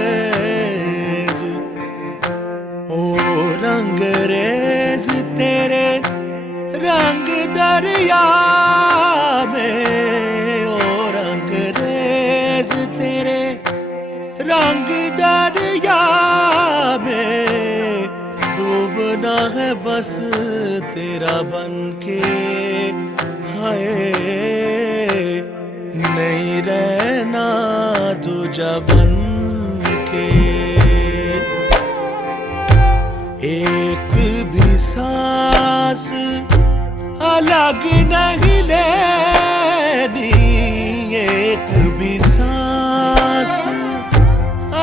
रंगरेज ओ रंगरेज तेरे रंग दरिया में ओ रंगरेज तेरे रंग दरिया में डूबना है बस तेरा बन के हाय नहीं रहना दूजा बन के एक भी सांस अलग नहीं लेनी एक भी सांस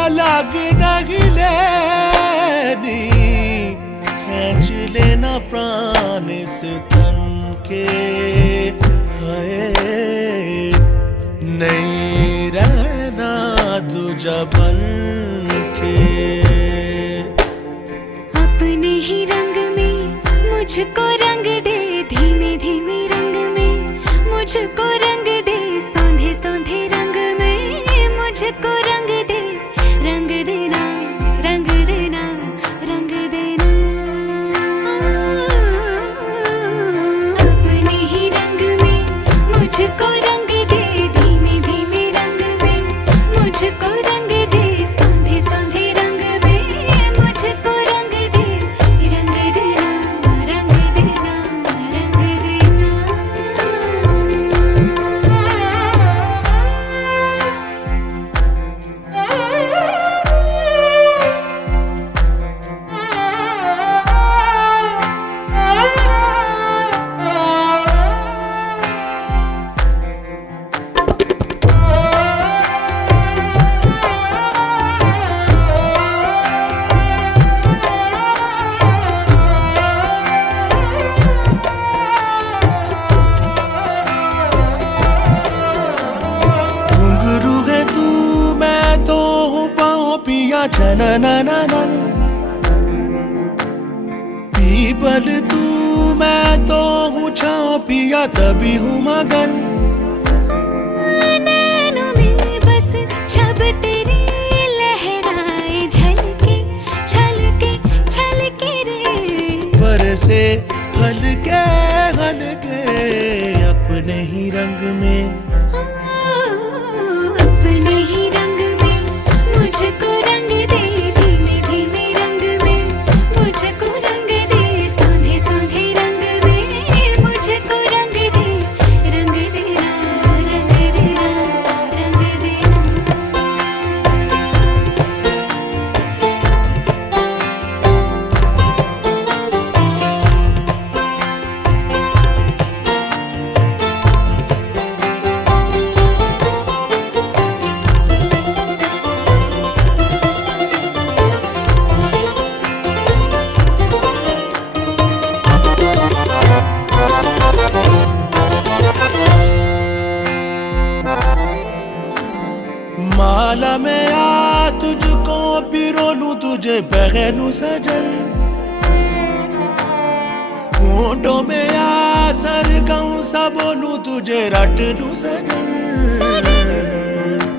अलग नहीं लेनी खींच लेना प्राण इस तन के हाय नहीं रहना दूजा बन के अपने ही रंग में मुझको रंग दे धीमे धीमे रंग में मुझको रंग दे सौंधे सौंधे रंग में मुझको रंग दे रंग देना रंग देना रंग देना अपने ही रंग में मुझको रंग दे धीमे धीमे रंग में मुझको रंग दे सौंधे सौंधे रंग में मुझको रंग दे रंग देना रंग देना रंग देना घुंघरू है तू मैं तो हूँ पाँव पिया छननननन पीपल तू मैं तो हूँ छाँव पिया तभी हूँ मगन नैनों में बस छब तेरी लहराए झलके छलके छलके रे बरसे हल्के हल्के अपने ही रंग में अपने ही रंग में मुझको रंग दे धीमे धीमे रंग में मुझको रंग दे सौंधे सौंधे रंग में मुझको रंग दे रंग देना रंग देना रंग देना माला में आ तुझको पिरो लूं तुझे पहनूं सजन होठों में आ सरगम सा बोलूं तुझे रट लूं सजन सजन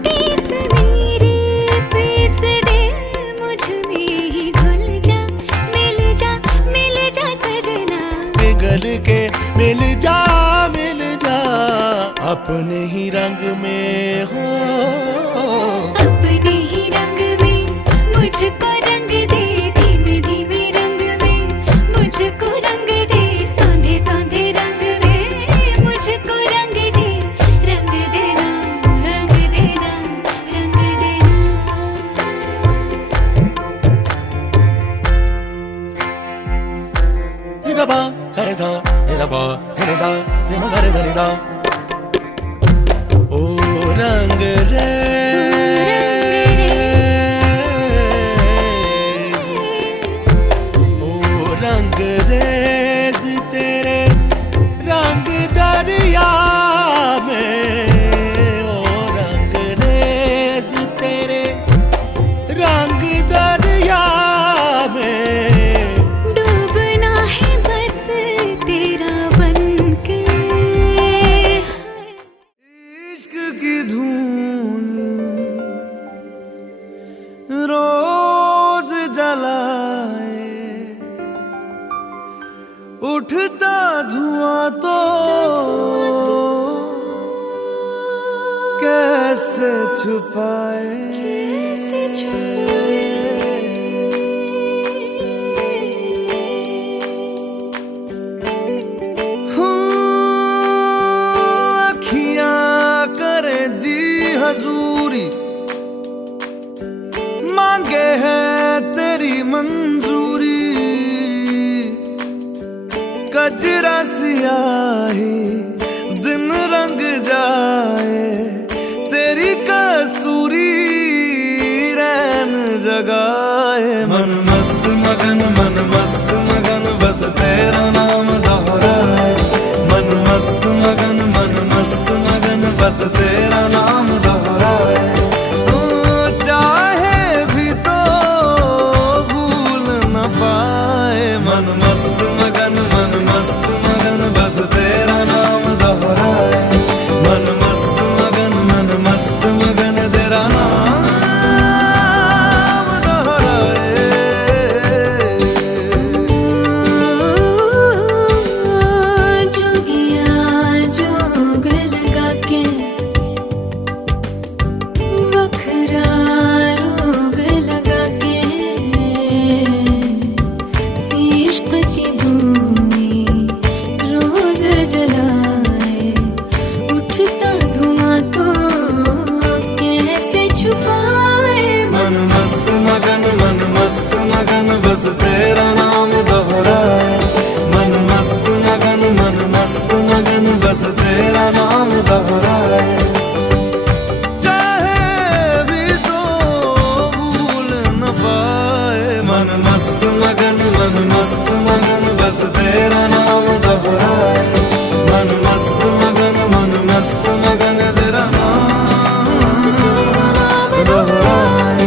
पीस मेरे पीस दे मुझ में ही घुल जा मिल जा सजना पिघल के मिल जा अपने ही रंग में हो अपने ही रंग में मुझको रंग दे धीमे धीमे रंग में मुझको रंग दे सौंधे सौंधे रंग में मुझको रंग दे रंग देना रंग देना रंग देना निगबा हरेदा निगबा हरेदा निगबा हरेदा ओ रंग रेज ओ रंग रेज तेरे रंग दरिया में ओ रंग रेज तेरे रंग दरिया में डूबना है बस तेरा बनके इश्क की कैसे छुपाए कैसे छुपाए अखियां करे जी हजूरी मांगे है तेरी मंजूरी कजरा सियाही दिन रंग जाए तेरी कस्तूरी रैन जगाए मन मस्त मगन बस तेरा नाम दोहराए मन मस्त मगन बस तेरा नाम दोहराए चाहे भी तो भूल न पाए मन मस्त मगन बस तेरा नाम दोहराए मन मस्त मगन तेरा नाम दोहराए जोगिया जोग लगा के वखरा रोग लगा के इश्क की धूनी रोज जलाए उठता धुआं तो कैसे छुपाए मन मस्त मगन बस तेरा नाम दोहराए मन मस्त मगन बस तेरा नाम दोहराए चाहे भी तो भूल न पाए मन मस्त मगन बस तेरा नाम दोहराए मन मस्त मगन तेरा नाम दोहराए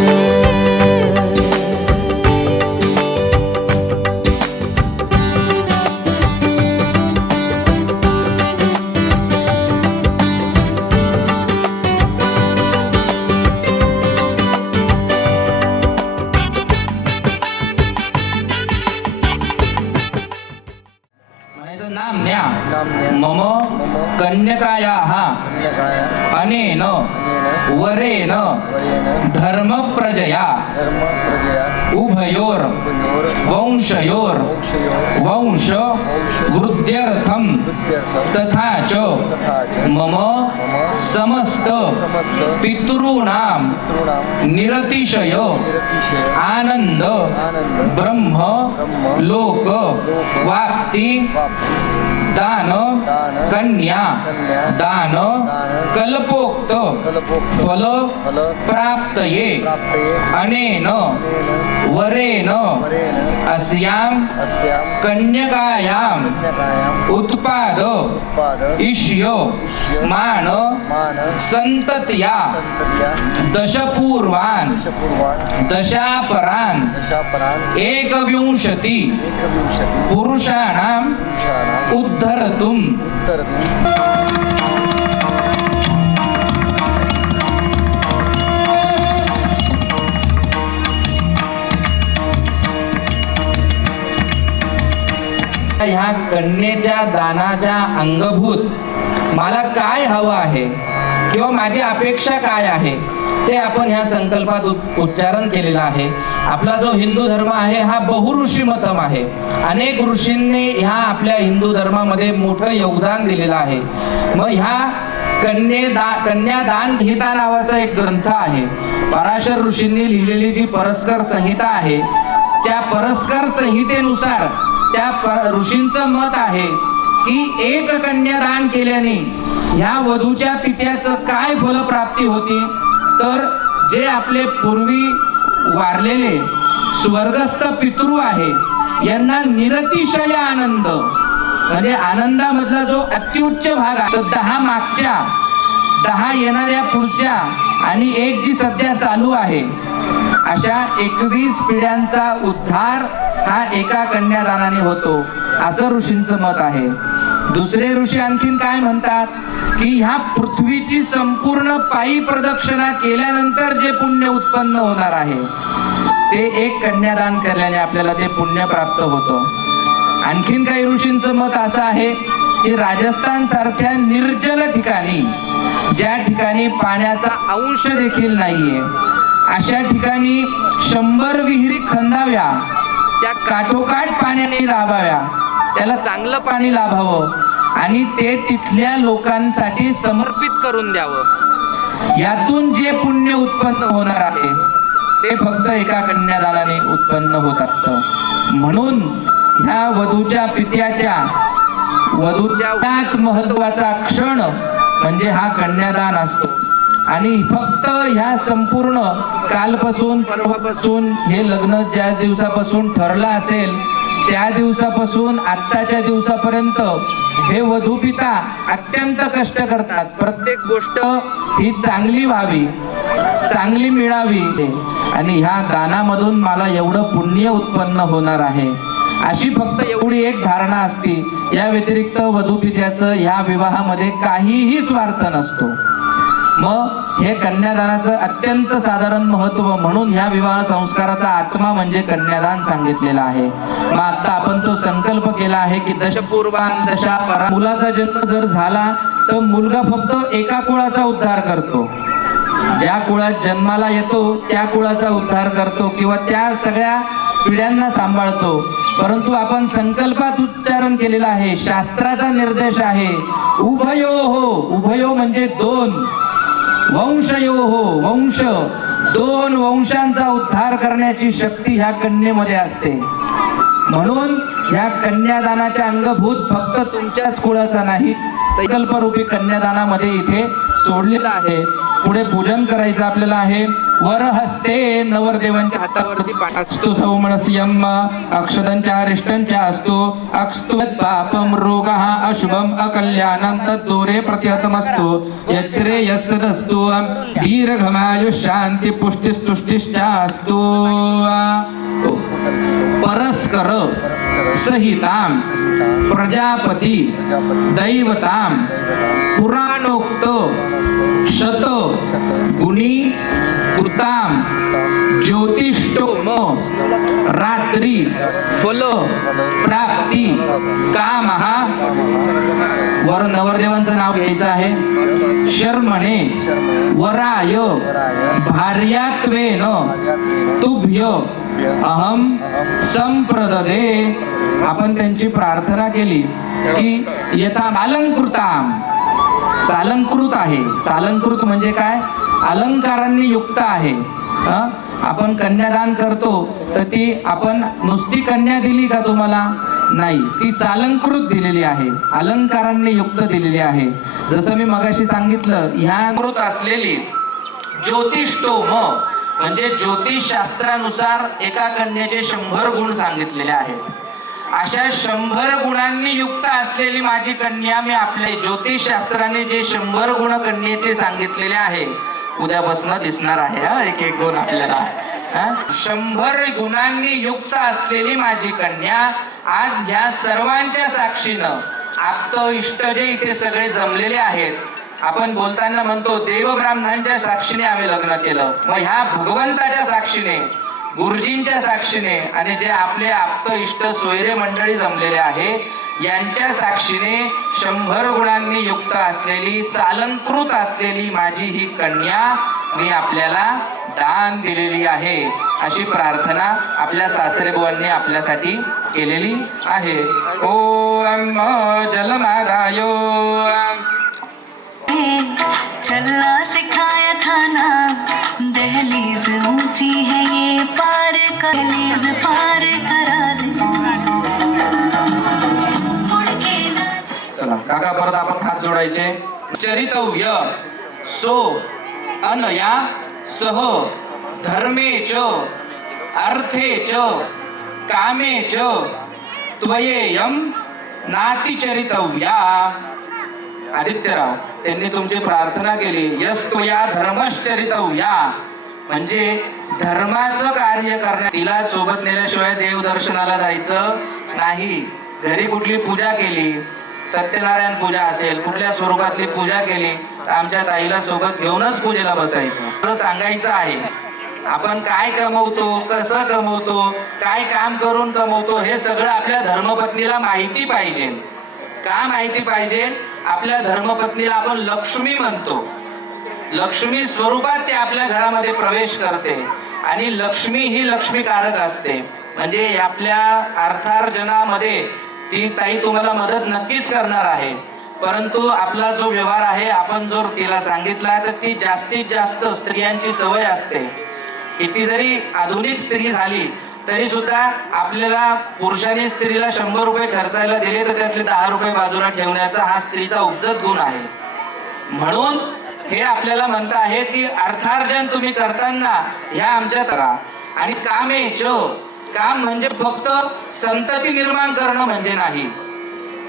म्हणायचं नाम्या मम कन्यकायाः अनेन वरेण धर्मप्रजया उभयोर वंशयोर वंश वृद्ध्यर्थम तथा च मम समस्त पितॄणां निरतिशय आनंद ब्रह्म लोक वाप्ति दान कन्या दान कल्पोक्त फल प्राप्तये अनेन वरेण अस्यां कन्यकायां उत्पाद इष्य मान संतत्या दशपूर्वान् दशापरान् एकविंशति पुरुषाणाम् उद्धरतुम् ह्या कन्येच्या दानाच्या अंगभूत मला काय हवं आहे किंवा माझी अपेक्षा काय आहे ते आपण ह्या संकल्पात उच्चारण केलेलं आहे. आपला जो हिंदू धर्म आहे हा बहुऋषी मतम आहे. अनेक ऋषींनी ह्या आपल्या हिंदू धर्मामध्ये मोठं योगदान दिलेलं आहे. मग ह्या कन्यादान गीता नावाचा एक ग्रंथ आहे. पराशर ऋषींनी लिहिलेली जी परस्कर संहिता आहे त्या परस्कर संहितेनुसार त्या ऋषींचं मत आहे की एक कन्यादान केल्याने ह्या वधूच्या पित्याचं काय फलप्राप्ती होती तर जे आपले पूर्वी वारलेले स्वर्गस्थ पितृ आहे यांना निरतिशय आनंद म्हणजे आनंदामधला जो अत्युच्च भाग आहे तो 10 मागच्या 10 येणाऱ्या पुढच्या आणि एक जी सध्या चालू आहे अशा 21 पिढ्यांचा उद्धार हा एका कन्यादानाने होतो असं ऋषींचं मत आहे. दुसरे ऋषी आणखीन काय म्हणतात की ह्या पृथ्वीची संपूर्ण पायी प्रदक्षिणा केल्यानंतर जे पुण्य उत्पन्न होणार आहे ते एक कन्यादान केल्याने आपल्याला ते पुण्य प्राप्त होतं. आणखीन काही ऋषींचं मत असं आहे की राजस्थान सारख्या निर्जल ठिकाणी, ज्या ठिकाणी पाण्याचा अंश देखील नाहीये, अशा ठिकाणी 100 विहिरी खंदाव्या, त्या काठोकाठ पाण्याने राबाव्या, त्याला चांगलं पाणी लाभावं आणि ते तिथल्या लोकांसाठी समर्पित करून द्यावं. यातून जे पुण्य उत्पन्न होणार आहे ते फक्त एका कन्यादानाने उत्पन्न होत असतं. म्हणून ह्या वधूच्या पित्याच्या महत्वाचा क्षण म्हणजे हा कन्यादान असतो. आणि फक्त ह्या संपूर्ण कालपासून परवापासून हे लग्न ज्या दिवसापासून ठरलं असेल त्या दिवसापासून आत्ताच्या दिवसापर्यंत हे वधू पिता अत्यंत कष्ट करतात. प्रत्येक गोष्ट ही चांगली व्हावी, चांगली मिळावी आणि ह्या दानामधून मला एवढं पुण्य उत्पन्न होणार आहे अशी फक्त एवढी एक धारणा असते. या व्यतिरिक्त वधू पित्याचं ह्या विवाहामध्ये काहीही स्वार्थ नसतो. मग हे कन्यादानाचं अत्यंत साधारण महत्व म्हणून ह्या विवाह संस्काराचा आत्मा म्हणजे कन्यादान सांगितलेला आहे. मग आता आपण तो संकल्प केला आहे की दशपूर्वान दशा परा, मुलाचा जन्म जर झाला तर मुलगा फक्त एका कुळाचा उद्धार करतो, ज्या कुळात जन्माला येतो त्या कुळाचा उद्धार करतो किंवा त्या सगळ्या पिढ्यांना सांभाळतो. परंतु आपण संकल्पात उच्चारण केलेला आहे, शास्त्राचा निर्देश आहे उभयो म्हणजे दोन, वंशयोहो वंश, दोन वंशांचा उद्धार करण्याची शक्ती ह्या कन्येमध्ये असते. म्हणून ह्या कन्यादानाच्या अंगभूत फक्त तुमच्याच कुळाचा नाही, संकल्परूपी कन्यादानामध्ये इथे सोडलेला आहे. पुढे पूजन करायचं आपल्याला आहे. वर हस्ते नवरदेवांच्या हातावरती असतो सौमनस्यम अक्षदंच्या हरिष्टंच्या असतो अक्षतु पापम रोगः अशुभम अकल्याणं तद्दूरे प्रतिहतमस्तु यच्छ्रेयस्तदस्तु दीर्घमायुष्शान्ति पुष्टिस्तुष्टिश्चास्तु. परस्कर सहिताम प्रजापती दैवताम पुराणोक्त शत गुणी कृताम ज्योतिष्टोम रात्री फल प्राप्ती कामः. वर नवरदेवांचं नाव घ्यायचं आहे. शर्मणे वराय भार्यात्वेन तुभ्य अहम संप्रददे. आपण त्यांची प्रार्थना केली की यथा अलंकृताम, सालंकृत आहे. सालंकृत म्हणजे काय? अलंकारांनी युक्त आहे. आपण कन्यादान करतो तर ती आपण नुसती कन्या दिली का तुम्हाला? नाही, ती सालंकृत दिलेली आहे, अलंकारांनी युक्त दिलेली आहे. जसं मी मगाशी सांगितलं, ह्या कृत असलेली ज्योतिष्टोम म्हणजे ज्योतिष शास्त्रानुसार एका कन्याचे 100 गुण सांगितलेले आहेत. अशा 100 गुणांनी युक्त असलेली माझी कन्या मी आपल्या ज्योतिष शास्त्राने जे 100 गुण कन्येचे सांगितलेले आहे उद्यापासून दिसणार आहे एक एक गुण आपल्याला. 100 गुणांनी युक्त असलेली माझी कन्या आज ह्या सर्वांच्या साक्षीनं आप्त इष्ट जे इथे सगळे जमलेले आहेत, आपण बोलताना म्हणतो देव ब्राह्मणांच्या साक्षीने आम्ही लग्न केलं. मग ह्या भगवंताच्या साक्षीने, गुरुजींच्या साक्षीने आणि जे आपले आप्त इष्ट सोयरे मंडळी जमलेले आहे यांच्या साक्षीने 100 गुणांनी युक्त असलेली सालंकृत असलेली माझी ही कन्या मी आपल्याला दान दिलेली आहे अशी प्रार्थना आपल्या सासरेबुवांनी आपल्यासाठी केलेली आहे. ओम जलमादायो चलना सिखाया था ना, दहलीज ऊंची है ये पार कर, दहलीज पार करा दे. चला काका परत आपण हात जोडायचे. चरितव्य सो अनया सह धर्मे च अर्थे च कामे च त्वयेयम नातिचरितव्या. आदित्यराव त्यांनी तुमची प्रार्थना केली, यस्त्वया धर्मश्चरितव्या म्हणजे धर्माचं कार्य करण्यात. तिला सोबत नेल्याशिवाय देवदर्शनाला जायचं नाही. घरी कुठली पूजा केली, सत्यनारायण पूजा असेल, कुठल्या स्वरूपातली पूजा केली तर आमच्या ताईला सोबत घेऊनच पूजेला बसायचं. सांगायचं आहे आपण काय कमवतो, कसं कमवतो, काय काम करून कमवतो हे सगळं आपल्या धर्मपत्नीला माहिती पाहिजे. का माहिती पाहिजे? आपल्या धर्मपत्नीला आपण लक्ष्मी म्हणतो, लक्ष्मी स्वरूपात ती आपल्या घरामध्ये प्रवेश करते आणि लक्ष्मी ही लक्ष्मीकारक असते. म्हणजे आपल्या अर्थार्जनामध्ये ती ताई तुम्हाला मदत नक्कीच करणार आहे. परंतु आपला जो व्यवहार आहे, आपण जर तिला सांगितला तर ती जास्तीत जास्त, स्त्रियांची सवय असते, किती जरी आधुनिक स्त्री झाली तरी सुद्धा आपल्याला पुरुषांनी स्त्रीला 100 रुपये खर्चायला दिले तर त्यातले 10 रुपये बाजूला ठेवण्याचा हा स्त्रीचा उपजत गुण आहे. म्हणून हे आपल्याला म्हणत आहे की अर्थार्जन तुम्ही करताना ह्या आमच्या करा. आणि कामेच, काम म्हणजे फक्त संतती निर्माण करणं म्हणजे नाही.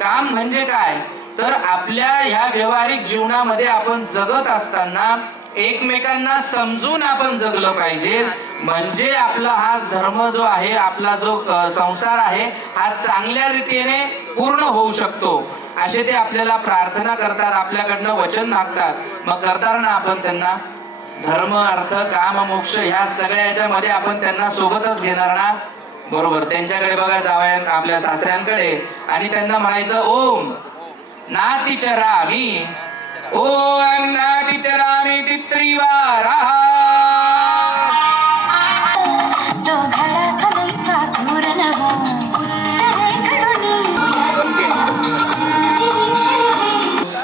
काम म्हणजे काय तर आपल्या ह्या व्यावहारिक जीवनामध्ये आपण जगत असताना एकमेकांना समजून आपण जगलं पाहिजे. म्हणजे आपला हा धर्म जो आहे, आपला जो संसार आहे, हा चांगल्या रीतीने पूर्ण होऊ शकतो. असे ते आपल्याला प्रार्थना करतात, आपल्याकडनं वचन मागतात. मग करताना आपण त्यांना धर्म, अर्थ, काम, मोक्ष ह्या सगळ्याच्या मध्ये आपण त्यांना सोबतच घेणार ना. बरोबर. त्यांच्याकडे बघा जावया, आपल्या सासऱ्यांकडे, आणि त्यांना म्हणायचं ओम नातिचरामी, ओम नातिचरामी तित्रिवाराः. जो घडा सदैचा स्मरणवा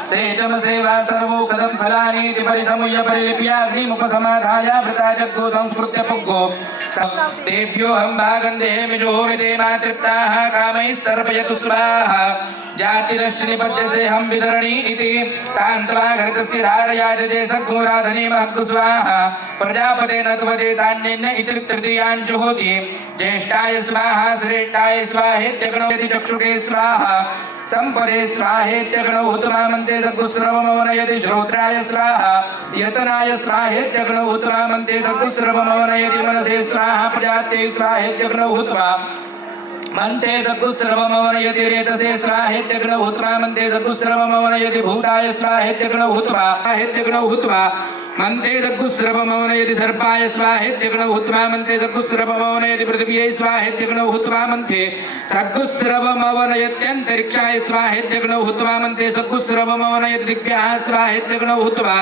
सेचम सेवा सर्वो कदम फलानि परिसमुय परिलिप्याग्निमुपसमाधाय भृता जग्गो संस्कृत्य पुग्गो तेभ्यो हम भागन्धे मिजो विदे मातृप्ताः कामैस्तर्पयतु स्वाहा. जातिरश्चनिपद्यसे हम विदरणी इति तान्त्वा घृतस्य धारया जजे सद्गुराधनी महक्कु स्वाहा. प्रजापतेन त्वदे तान्येन इति तृतीयांजुहोति. ज्येष्ठाय स्वाहा, श्रेष्ठाय स्वाहेत्यग्नोति चक्षुके स्वाहा, संपदे स्वाहेत्यग्नौ हुतमामन्ते सद्गुस्रवमवनयति. श्रोत्राय स्वाहा, यतनाय स्वाहेत्यग्नौ हुतमामन्ते सद्गुस्रवमवनयति. मनसे स्वाहा, प्रजात्यै स्वाहेत्यग्नौ हुत्वा मन्ते सद्गुस्रवमवनयति. रेतसे स्वाहेत्यग्नौ हुत्वा मन्ते सद्गुस्रवमवनयति. भूताय स्वाहेत्यग्नौ हुत्वा हेत्यग्नौ हुत्वा मन्ते सद्गुस्रवमवनयति. सर्पाय स्वाहेत्यग्नौ हुत्वा मन्ते सद्गुस्रवमवनयति. पृथिव्यै स्वाहेत्यग्नौ हुत्वा मन्ते सद्गुस्रवमवनयत्यन्तरिक्षाय स्वाहेत्यग्नौ हुत्वा मन्ते सद्गुस्रवमवनयति. दिव्याः स्वाहेत्यग्नौ हुत्वा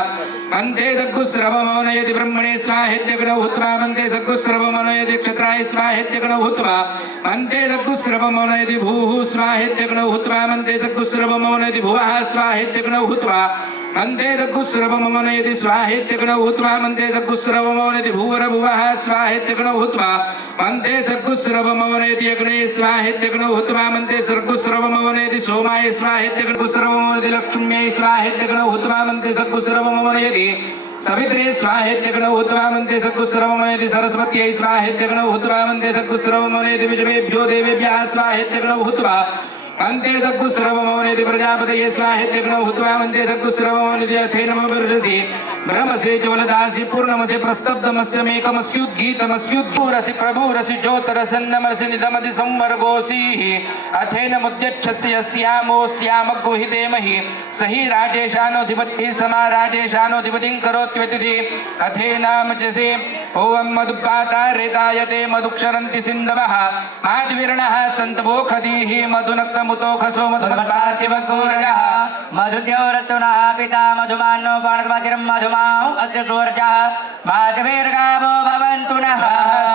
मन्ते सद्गुस्रवमवनयति. ब्रह्मणे स्वाहेत्यग्नौ हुत्वा मन्ते सद्गुस्रवमवनयति. क्षत्राय स्वाहेत्यग्नौ हुत्वा मन्ते सद्गुस्रवमवनयति. भूः स्वाहेत्यग्नौ हुत्वा मन्ते सद्गुस्रवमवनयति. भुवः स्वाहेत्यग्नौ हुत्वा मन्ते सद्गुस्रवमवनयति. स्वाहेत्यग्नौ हुत्वा मन्ते सद्गुस्रवमवनयति. भूवरभुवः स्वाहेत्यग्नौ हुत्वा मन्ते सद्गुस्रवमवनयति. अग्ने स्वाहेत्यग्नौ हुत्वा मन्ते सद्गुस्रवमवनयति. सोमाय स्वाहेत्यग्नौ लक्ष्म्यै स्वाहेत्यग्नौ हुत्वा मन्ते सद्गुस्रवमवनयति. सवित्रे स्वाहेत्यग्नौ हुत्वा मन्ते सद्गुस्रवमवनयति. सरस्वत्यै स्वाहेत्यग्नौ हुत्वा मन्ते सद्गुस्रवमवनयति. विजयेभ्यो देवेभ्यः स्वाहेत्यग्नौ हुत्वा मन्ते सद्गुस्रवमवनयति. प्रजापतये स्वाहेत्यग्नौ हुत्वा मन्ते सद्गुस्रवमवनयति. अथे नमो बिर्जसि ब्रह्मसे ज्वलदासि पूर्णमसि प्रस्तब्धमस्य मेकमस्युद्गीतमस्युद्गूरसि प्रभुरसि ज्योतिरसन्नमसि निदमदि संवर्गोऽसिः. अथेन मुद्यच्छति यस्यामोऽस्यामग्गुहितेमहि सहि राजेशानोऽधिपतिः समा राजेशानोऽधिपतिं करोत्यतिथि. अथेनामजसे ओम मधुपाता रेतायते मधुक्षरन्ति सिन्धवः माध्वीर्णः सन्तभोखदीः मधुनक्तमुतोखसो मधुमत्पार्थिवगोरजः मधुद्योरतुनः पिता मधुमानो पाणिपातिरं मधुमाौ अस्य सूर्यः माध्वीर्गावो भवन्तु नः.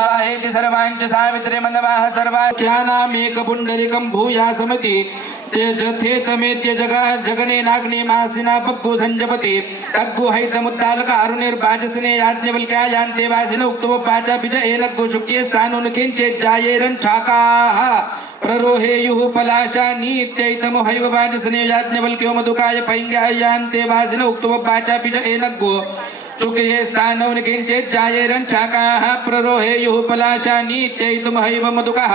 स्वाहेति सर्वाञ्च सावित्रे मन्दवाः सर्वाख्यानामेकपुण्डरीकं भूया समति जथे तमेत्य जगने नाग्ने मासिना पक्कु संजपति तग्गु हैतमुत्तालक अरुणिर्वाचसने याज्ञवल्क्या यान्ते वासिन उक्तो पाचा बिज एलग्गु शुक्ये स्थानुन किञ्चित् जायेरन् शाकाः प्ररोहेयुः पलाशा नित्यैतमो हैव वाचसने याज्ञवल्क्यो मधुकाय पैङ्ग्या यान्ते वासिन उक्तो पाचा बिज एलग्गु शुक्ये स्थानुन किञ्चित् जायेरन् शाकाः प्ररोहेयुः पलाशा नित्यैतमो हैव मधुकः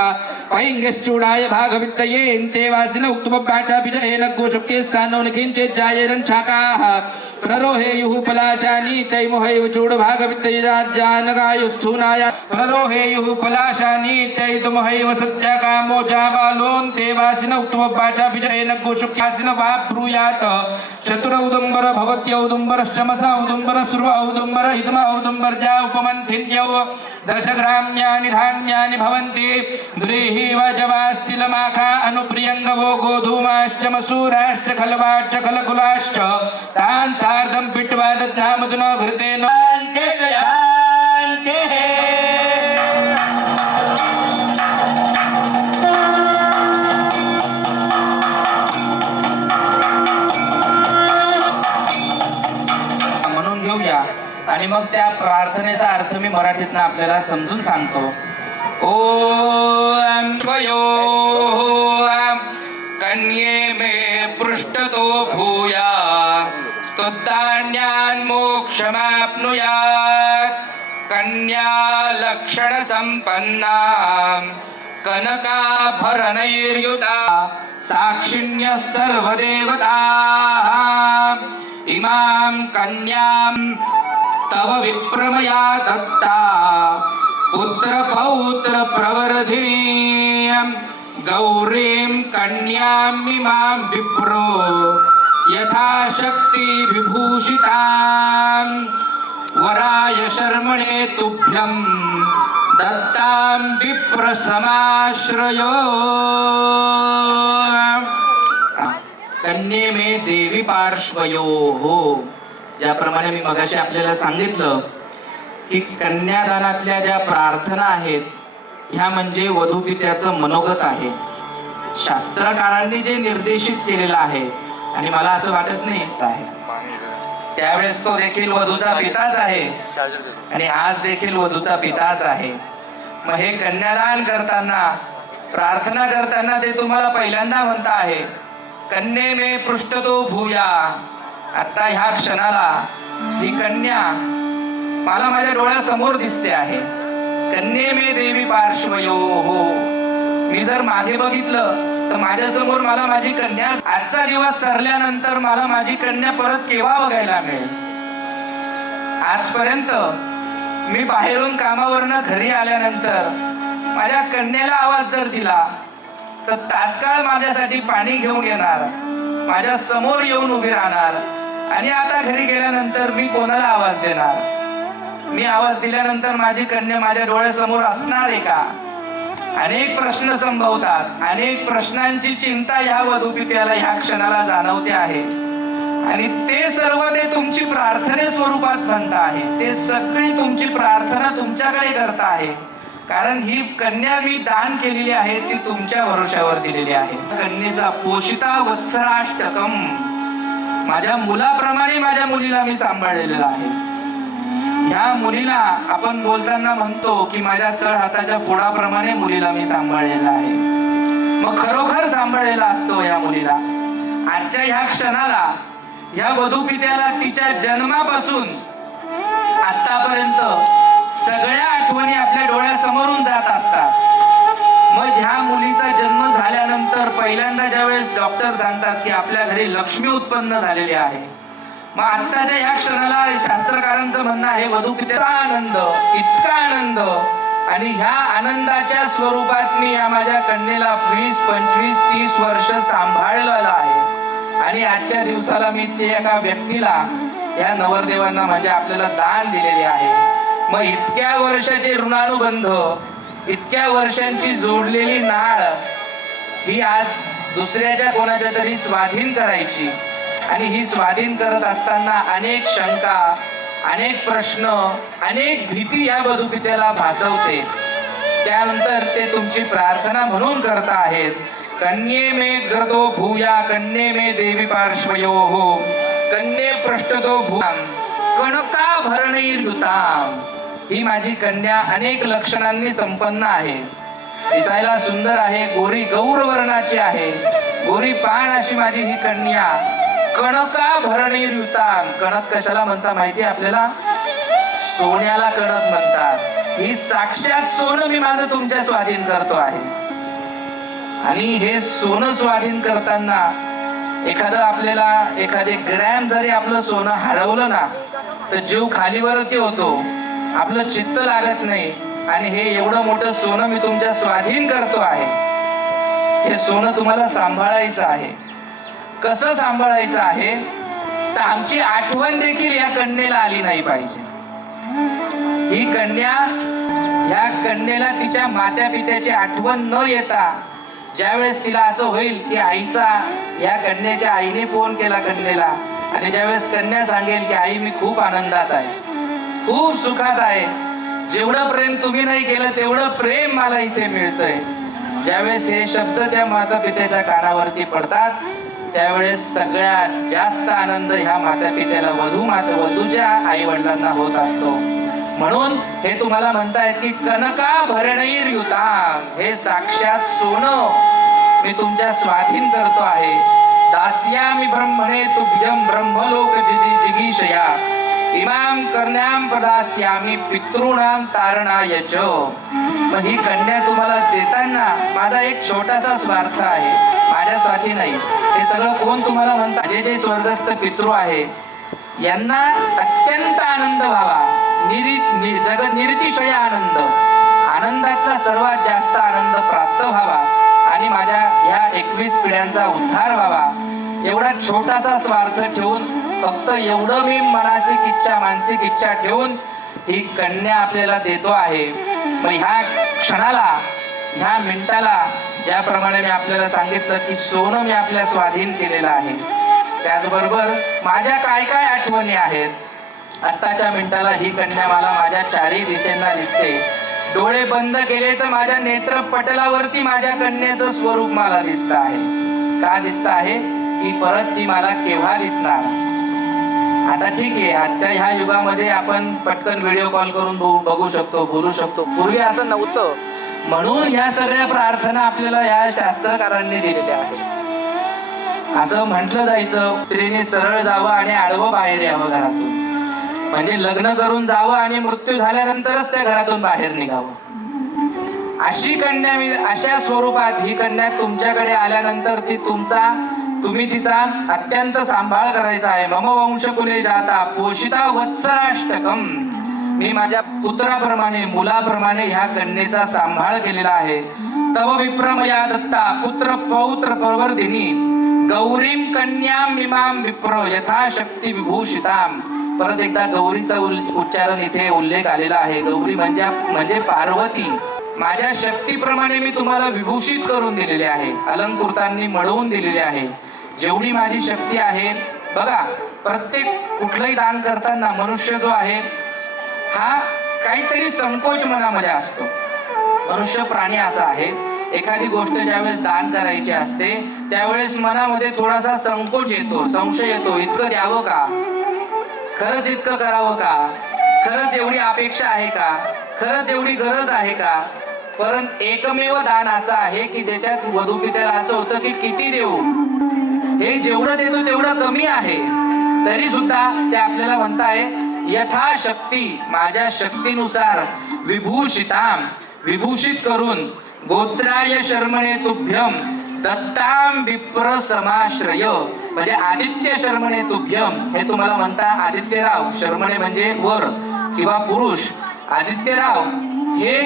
पैङ्गश्चूडाय भागवित्तये इन्ते वासिन उक्तमपाचा बिज एलग्गु शुक्ये स्थानुन किञ्चित् जायेरन् शाकाः प्ररोहेयुः पलाशानि तैमुहैव चूड भागवित्तये जानकायुस्थूनाय प्ररोहेयुः पलाशानि तैतुमहैव सत्यकामो जाबालोन्ते वासिन उक्तमपाचा बिज एलग्गु शुक्यासिन वा ब्रूयात्. चतुर औदुम्बर भवत्य औदुम्बरश्चमस औदुम्बर सुर औदुम्बर हितम औदुम्बरजा उपमन्थिन्यौ दशग्राम्यानि धान्यानि भवन्ति द्रीहि वजवास्तिलमाखा अनुप्रियङ्गवो गोधूमाश्च मसूराश्च खलवाश्च खलकुलाश्च तान् सार्धं पिट्वा दध्नामधुना घृतेन म्हणून घेऊया आणि मग त्या प्रार्थनेचा अर्थ मी मराठीतनं आपल्याला समजून सांगतो. ओम स्वयो कन्ये मे पृष्ठतो भूया स्तुतान्यान् मोक्षमाप्नुयात् कन्या लक्षण संपन्ना कनकाभरणैर्युता साक्षिण्यः सर्वदेवताः इमां कन्यां तव विप्रमया दत्ता पुत्र पौत्र प्रवर्धिनीं गौरीं कन्यामिमां विप्रो यथाशक्ति विभूषितां वराय शर्मणे तुभ्यं दत्तां विप्रसमाश्रयो. कन्ये मे देवी पार्श्वयोः. ज्याप्रमाणे मी मगाशी आपल्याला सांगितलं की कन्यादानातल्या ज्या प्रार्थना आहेत ह्या म्हणजे वधूपित्याचं मनोगत आहे. शास्त्रकारांनी जे निर्देशित केलेलं आहे आणि मला असं वाटत नाही आहे त्यावेळेस तो देखील वधूचा पिताच आहे आणि आज देखील वधूचा पिताच आहे. मग हे कन्यादान करताना प्रार्थना करताना ते तुम्हाला पहिल्यांदा म्हणता आहे कन्ये मे पृष्ठतो भूया. आता ह्या क्षणाला ही कन्या मला माझ्या डोळ्यासमोर दिसते आहे. कन्ये मे देवी पार्श्वयोः. मी जर मागे बघितलं तर माझ्या समोर मला माझी कन्या आजचा दिवस सरल्यानंतर मला माझी कन्या परत केव्हा बघायला मिळेल. आजपर्यंत मी बाहेरून कामावरनं घरी आल्यानंतर माझ्या कन्याला आवाज जर दिला तर तात्काळ माझ्यासाठी पाणी घेऊन येणार, माझ्या समोर येऊन उभी राहणार. आणि आता घरी गेल्यानंतर मी कोणाला आवाज देणार. मी आवाज दिल्यानंतर माझी कन्या माझ्या डोळ्यासमोर असणार आहे का. अनेक प्रश्न संभवतात. अनेक प्रश्नांची चिंता ह्या वधूपित्याला ह्या क्षणाला जाणवते आहे आणि ते सर्व ते तुमची प्रार्थने स्वरूपात म्हणता आहे. ते सगळी तुमची प्रार्थना तुमच्याकडे करता आहे कारण ही कन्या मी दान केलेली आहे ती तुमच्या भरोश्यावर दिलेली आहे. कन्येचा पोषिता वत्सराष्टकम. माझ्या मुलाप्रमाणे माझ्या मुलीला मी सांभाळलेला आहे. ह्या मुलीला आपण बोलताना म्हणतो की माझ्या तळ हाताच्या फोडाप्रमाणे मुलीला मी सांभाळलेला आहे. मग खरोखर सांभाळलेला असतो या मुलीला. आजच्या ह्या क्षणाला ह्या वधूपित्याला तिच्या जन्मापासून आतापर्यंत सगळ्या आठवणी आपल्या डोळ्यासमोरून जात असतात. मग ह्या मुलीचा जन्म झाल्यानंतर पहिल्यांदा ज्यावेळेस डॉक्टर सांगतात की आपल्या घरी लक्ष्मी उत्पन्न झालेली आहे, मग आत्ताच्या ह्या क्षणाला शास्त्रकारांचं म्हणणं आहे वधूपित्याचा आनंद, इतका आनंद आणि ह्या आनंदाच्या स्वरूपात मी या माझ्या कन्येला 20, 25, 30 वर्ष सांभाळलेलं आहे आणि आजच्या दिवसाला मी ते एका व्यक्तीला या नवरदेवांना म्हणजे आपल्याला दान दिलेले आहे. मग इतक्या वर्षाचे ऋणानुबंध, इतक्या वर्षांची जोडलेली नाळ ही आज दुसऱ्याच्या कोणाच्या तरी स्वाधीन करायची आणि ही स्वाधीन करत असताना अनेक शंका, अनेक प्रश्न, अनेक भीती या वधूपित्याला भासवते. त्यानंतर ते तुमची प्रार्थना म्हणून करता आहेत. कन्ये मे ग्रतो भूया कन्ये मे देवी पार्श्वयोः कन्ये पृष्ठतो भूयां कनकाभरणैर्युतां. ही माझी कन्या अनेक लक्षणांनी संपन्न आहे. दिसायला सुंदर आहे, गोरी गौरवर्णाची आहे, गोरी पाण अशी माझी ही कन्या. कनकाभरणैर्युतां. कणक कशाला म्हणता माहिती आपल्याला? सोन्याला कणक म्हणतात. ही साक्षात सोनं मी माझं तुमच्या स्वाधीन करतो आहे. आणि हे सोनं स्वाधीन करताना एखादं आपल्याला एखादे ग्रॅम जरी आपलं सोनं हरवलं ना तर जीव खालीवरती होतो, आपलं चित्त लागत नाही. आणि हे एवढं मोठं सोनं मी तुमच्या स्वाधीन करतो आहे. हे सोनं तुम्हाला सांभाळायचं आहे. कसं सांभाळायचं आहे तर आमची आठवण देखील या कन्येला आली नाही पाहिजे. ही कन्या ह्या कन्येला तिच्या मात्या पित्याची आठवण न येता ज्यावेळेस तिला असं होईल की आईचा, या कन्याच्या आईने फोन केला कन्येला, आणि ज्यावेळेस कन्या सांगेल की आई मी खूप आनंदात आहे, खूप सुखात आहे, जेवढं प्रेम तुम्ही नाही केलं तेवढं प्रेम मला इथे मिळतंय, ज्यावेळेस हे शब्द त्या माता पित्याच्या कानावरती पडतात त्यावेळेस सगळ्यात जास्त आनंद ह्या माता पित्याला वधूच्या आई वडिलांना होत असतो. म्हणून हे तुम्हाला म्हणतायत की कनका भरणैर युताम, हे साक्षात सोनं मी तुमच्या स्वाधीन करतो आहे. दास्यामि ब्रह्मणे तुभ्यं ब्रह्मलोक जिगीषया इमाम कन्याम प्रदास्यामि पितॄणाम तारणाय च. मग ही कन्या तुम्हाला देताना माझा एक छोटासा स्वार्थ आहे, माझ्यासाठी नाही. हे सगळं कोण तुम्हाला म्हणतात? जे स्वर्गस्थ पितृ आहे यांना अत्यंत आनंद व्हावा, जगत निरतिशय आनंद, आनंदातला सर्वात जास्त आनंद प्राप्त व्हावा आणि माझ्या ह्या 21 पिढ्यांचा उद्धार व्हावा, एवढा छोटासा स्वार्थ ठेवून, फक्त एवढं मी मानसिक इच्छा ठेवून ही कन्या आपल्याला देतो आहे. मग ह्या क्षणाला, ह्या मिनिटाला, ज्याप्रमाणे मी आपल्याला सांगितलं की सोनं मी आपल्या स्वाधीन केलेलं आहे, त्याचबरोबर माझ्या काय काय आठवणी आहेत. आत्ताच्या मिनिटाला ही कन्या मला माझ्या चारही दिशेंना दिसते. डोळे बंद केले तर माझ्या नेत्रपटलावरती माझ्या कन्याचं स्वरूप मला दिसत आहे. का दिसत आहे? की परत ती मला केव्हा दिसणार. आता ठीक आहे, आजच्या ह्या युगामध्ये आपण पटकन व्हिडिओ कॉल करून बघू शकतो, बोलू शकतो. पूर्वी असं नव्हतं. म्हणून ह्या सगळ्या प्रार्थना आपल्याला ह्या शास्त्रकारांनी दिलेल्या आहेत. असं म्हटलं जायचं, स्त्रीने सरळ जावं आणि आडवं बाहेर यावं घरातून, म्हणजे लग्न करून जावं आणि मृत्यू झाल्यानंतरच त्या घरातून बाहेर निघावं. अशी कन्या मी, अशा स्वरूपात ही कन्या तुमच्याकडे आल्यानंतर तुम्ही तिचा अत्यंत सांभाळ करायचा आहे. मम वंशकुले जाता पोषिता वत्सराष्टकम, मी माझ्या पुत्राप्रमाणे, मुलाप्रमाणे ह्या कन्येचा सांभाळ केलेला आहे. तव विप्रमया दत्ता पुत्र पौत्र प्रवर्धिनी गौरीम कन्याम मिमाम विप्र यथाशक्ती विभूषिताम. परत एकदा गौरीचा उच्चारण इथे उल्लेख आलेला आहे. गौरी म्हणजे पार्वती. माझ्या शक्तीप्रमाणे मी तुम्हाला विभूषित करून दिलेले आहे, अलंकृतांनी मळवून दिलेले आहे. जेवढी माझी शक्ती आहे, बघा प्रत्येक कुठलंही दान करताना मनुष्य जो आहे हा काहीतरी संकोच मनामध्ये असतो. मनुष्य प्राणी असा आहे, एखादी गोष्ट ज्यावेळेस दान करायची असते त्यावेळेस मनामध्ये थोडासा संकोच येतो, संशय येतो. इतकं द्यावं का? खरंच इतकं करावं का? खरंच एवढी अपेक्षा आहे का? खरंच एवढी गरज आहे का? परंतु एकमेव दान असं आहे की ज्याच्यात वधूपित्याला असं होतं की किती देऊ, हे जेवढं देतो तेवढं कमी आहे. तरी सुद्धा ते आपल्याला म्हणताय यथाशक्ती, माझ्या शक्तीनुसार विभूषिताम, विभूषित करून गोत्राय शर्मणे तुभ्यम दत्ताम विप्र समाश्रय, म्हणजे आदित्य शर्मणे तुभ्यम. हे तुम्हाला म्हणता आदित्यराव, शर्मणे म्हणजे वर किंवा पुरुष. आदित्यराव, हे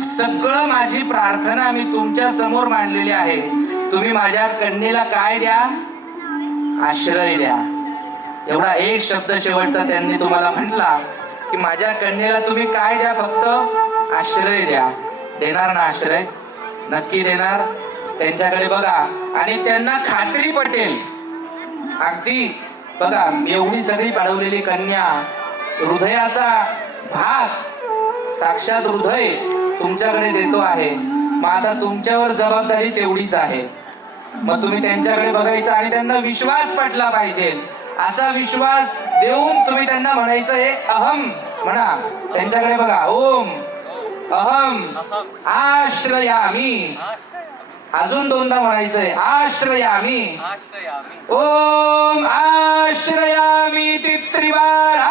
सगळं माझी प्रार्थना मी तुमच्या समोर मांडलेली आहे. तुम्ही माझ्या कन्येला काय द्या? आश्रय द्या. एवढा एक शब्द शेवटचा त्यांनी तुम्हाला म्हटला की माझ्या कन्येला तुम्ही काय द्या? फक्त आश्रय द्या. देणार ना आश्रय? नक्की देणार. त्यांच्याकडे बघा आणि त्यांना खात्री पटेल. अगदी बघा, एवढी सगळी पाळवलेली कन्या, हृदयाचा भाग, साक्षात हृदय तुमच्याकडे देतो आहे. मग आता तुमच्यावर जबाबदारी तेवढीच आहे. मग तुम्ही त्यांच्याकडे बघायचं आणि त्यांना विश्वास पटला पाहिजे. असा विश्वास देऊन तुम्ही त्यांना म्हणायचं हे अहम म्हणा. त्यांच्याकडे बघा, ओम अहम आश्रयामी. अजून दोनदा म्हणायचंय आश्रयामी. ओम आश्रयामी त्रिवार.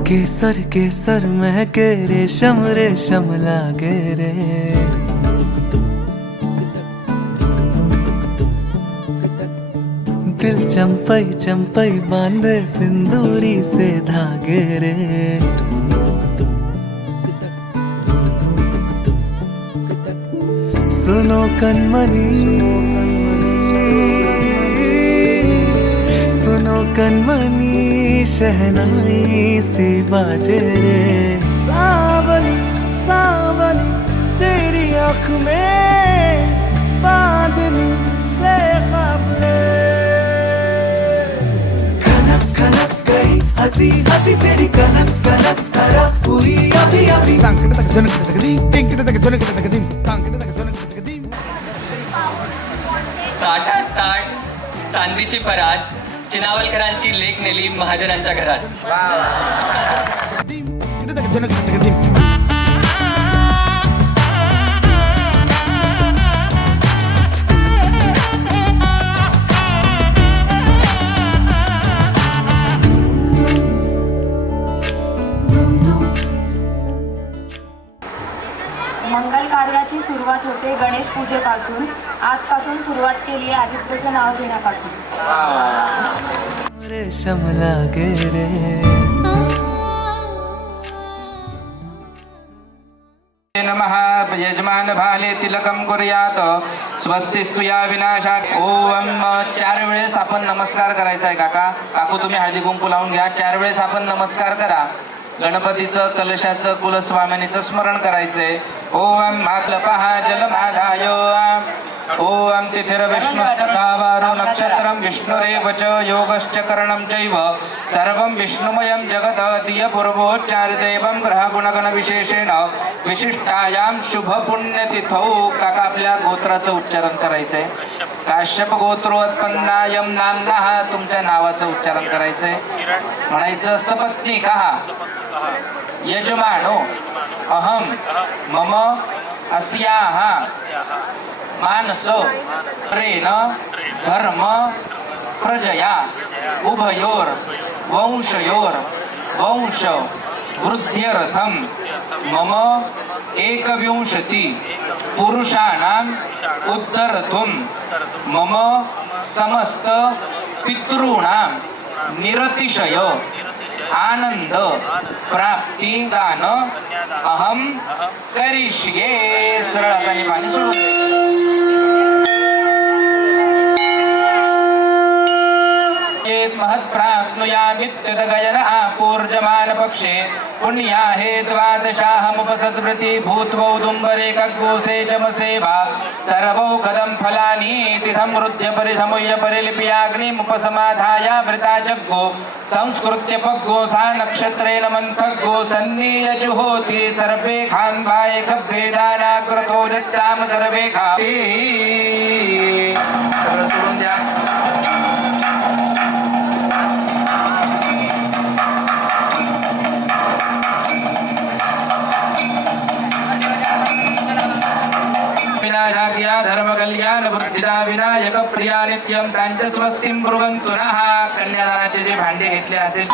केसर केसर महके रेशम रेशम लागे रे। दिल चंपई चंपई बांधे सिंदूरी से धागे रे। सुनो कनमनी सुनो कनमनी शहनाई सी बाजे रे। सावली सावली तेरी आँख में बांधनी से खबरे। कनक कनक गई हंसी हंसी तेरी कनक कनक करा हुई अभी अभी। ताटात ताट चांदीची परात चिनावलकरांची लेक नेली महाजनांच्या घरात। मंगल कार्याची सुरुवात होते गणेश पूजेपासून। आजपासून सुरुवात केली आहे आदित्यचं नाव घेण्यापासून। रेशम लागे रे। नमः यजमान भाले तिलकम कुर्यात स्वस्तिस्तु या विनाशात। ओम 4 वेळेस आपण नमस्कार करायचा आहे काका काकू तुम्ही हळदी कुंकू लावून घ्या। 4 वेळेस आपण नमस्कार करा। गणपतीचं कलशाचं कुलस्वामिनीचं स्मरण करायचंय। ओम मातलपहा जलमाधाय ओम तिथिर्विष्णुस्तावारो नक्षत्रं विष्णुरेव च योगश्च करणं चैव सर्वं विष्णुमयं जगत् तियपूर्वोच्चारितेवं ग्रहगुणगण विशेषेण विशिष्टायां शुभ पुण्यतिथौ। काका आपल्या गोत्राचं उच्चारण करायचंय। काश्यप गोत्रोत्पन्नायं नाम्नः तुमच्या नावाचं उच्चारण करायचंय। म्हणायचं सपत्नीकः यजमानो अहम मम अस्याः मानसो प्रेण धर्म प्रजया उभयोर वंशयोर वंश वृद्ध्यर्थम मम 21 पुरुषाणाम उद्धरतुम मम समस्त पितॄणाम निरतिशय आनंद प्राप्ती दान अहम करिष्ये। सरळ हाताने पाणी सोडून महत्प्राप्नुयामित्यतगयन आपूर्जमान पक्षे पुण्या हे द्वादशाहमुपसद्वृति भूत्वौदुम्बरे कग्गोसे चमसेवा सर्वौ कदं फलानीति समृद्ध्य परिसमुय्य परिलिप्याग्निमुपसमाधाय वृता जग्गो संस्कृत्य पग्गो सा नक्षत्रेण मन्थग्गो सन्नीय जुहोति सर्वे खान्वाय खभ्येदानाकृतो जत्साम सर्वे खा। सरळ सोडून द्या। धर्म कल्याण वृद्धिदा विनायक प्रिया नित्यं त्यांच्या स्वस्तिं ब्रुवन्तु नः। कन्यादानाचे जे भांडे घेतले असेल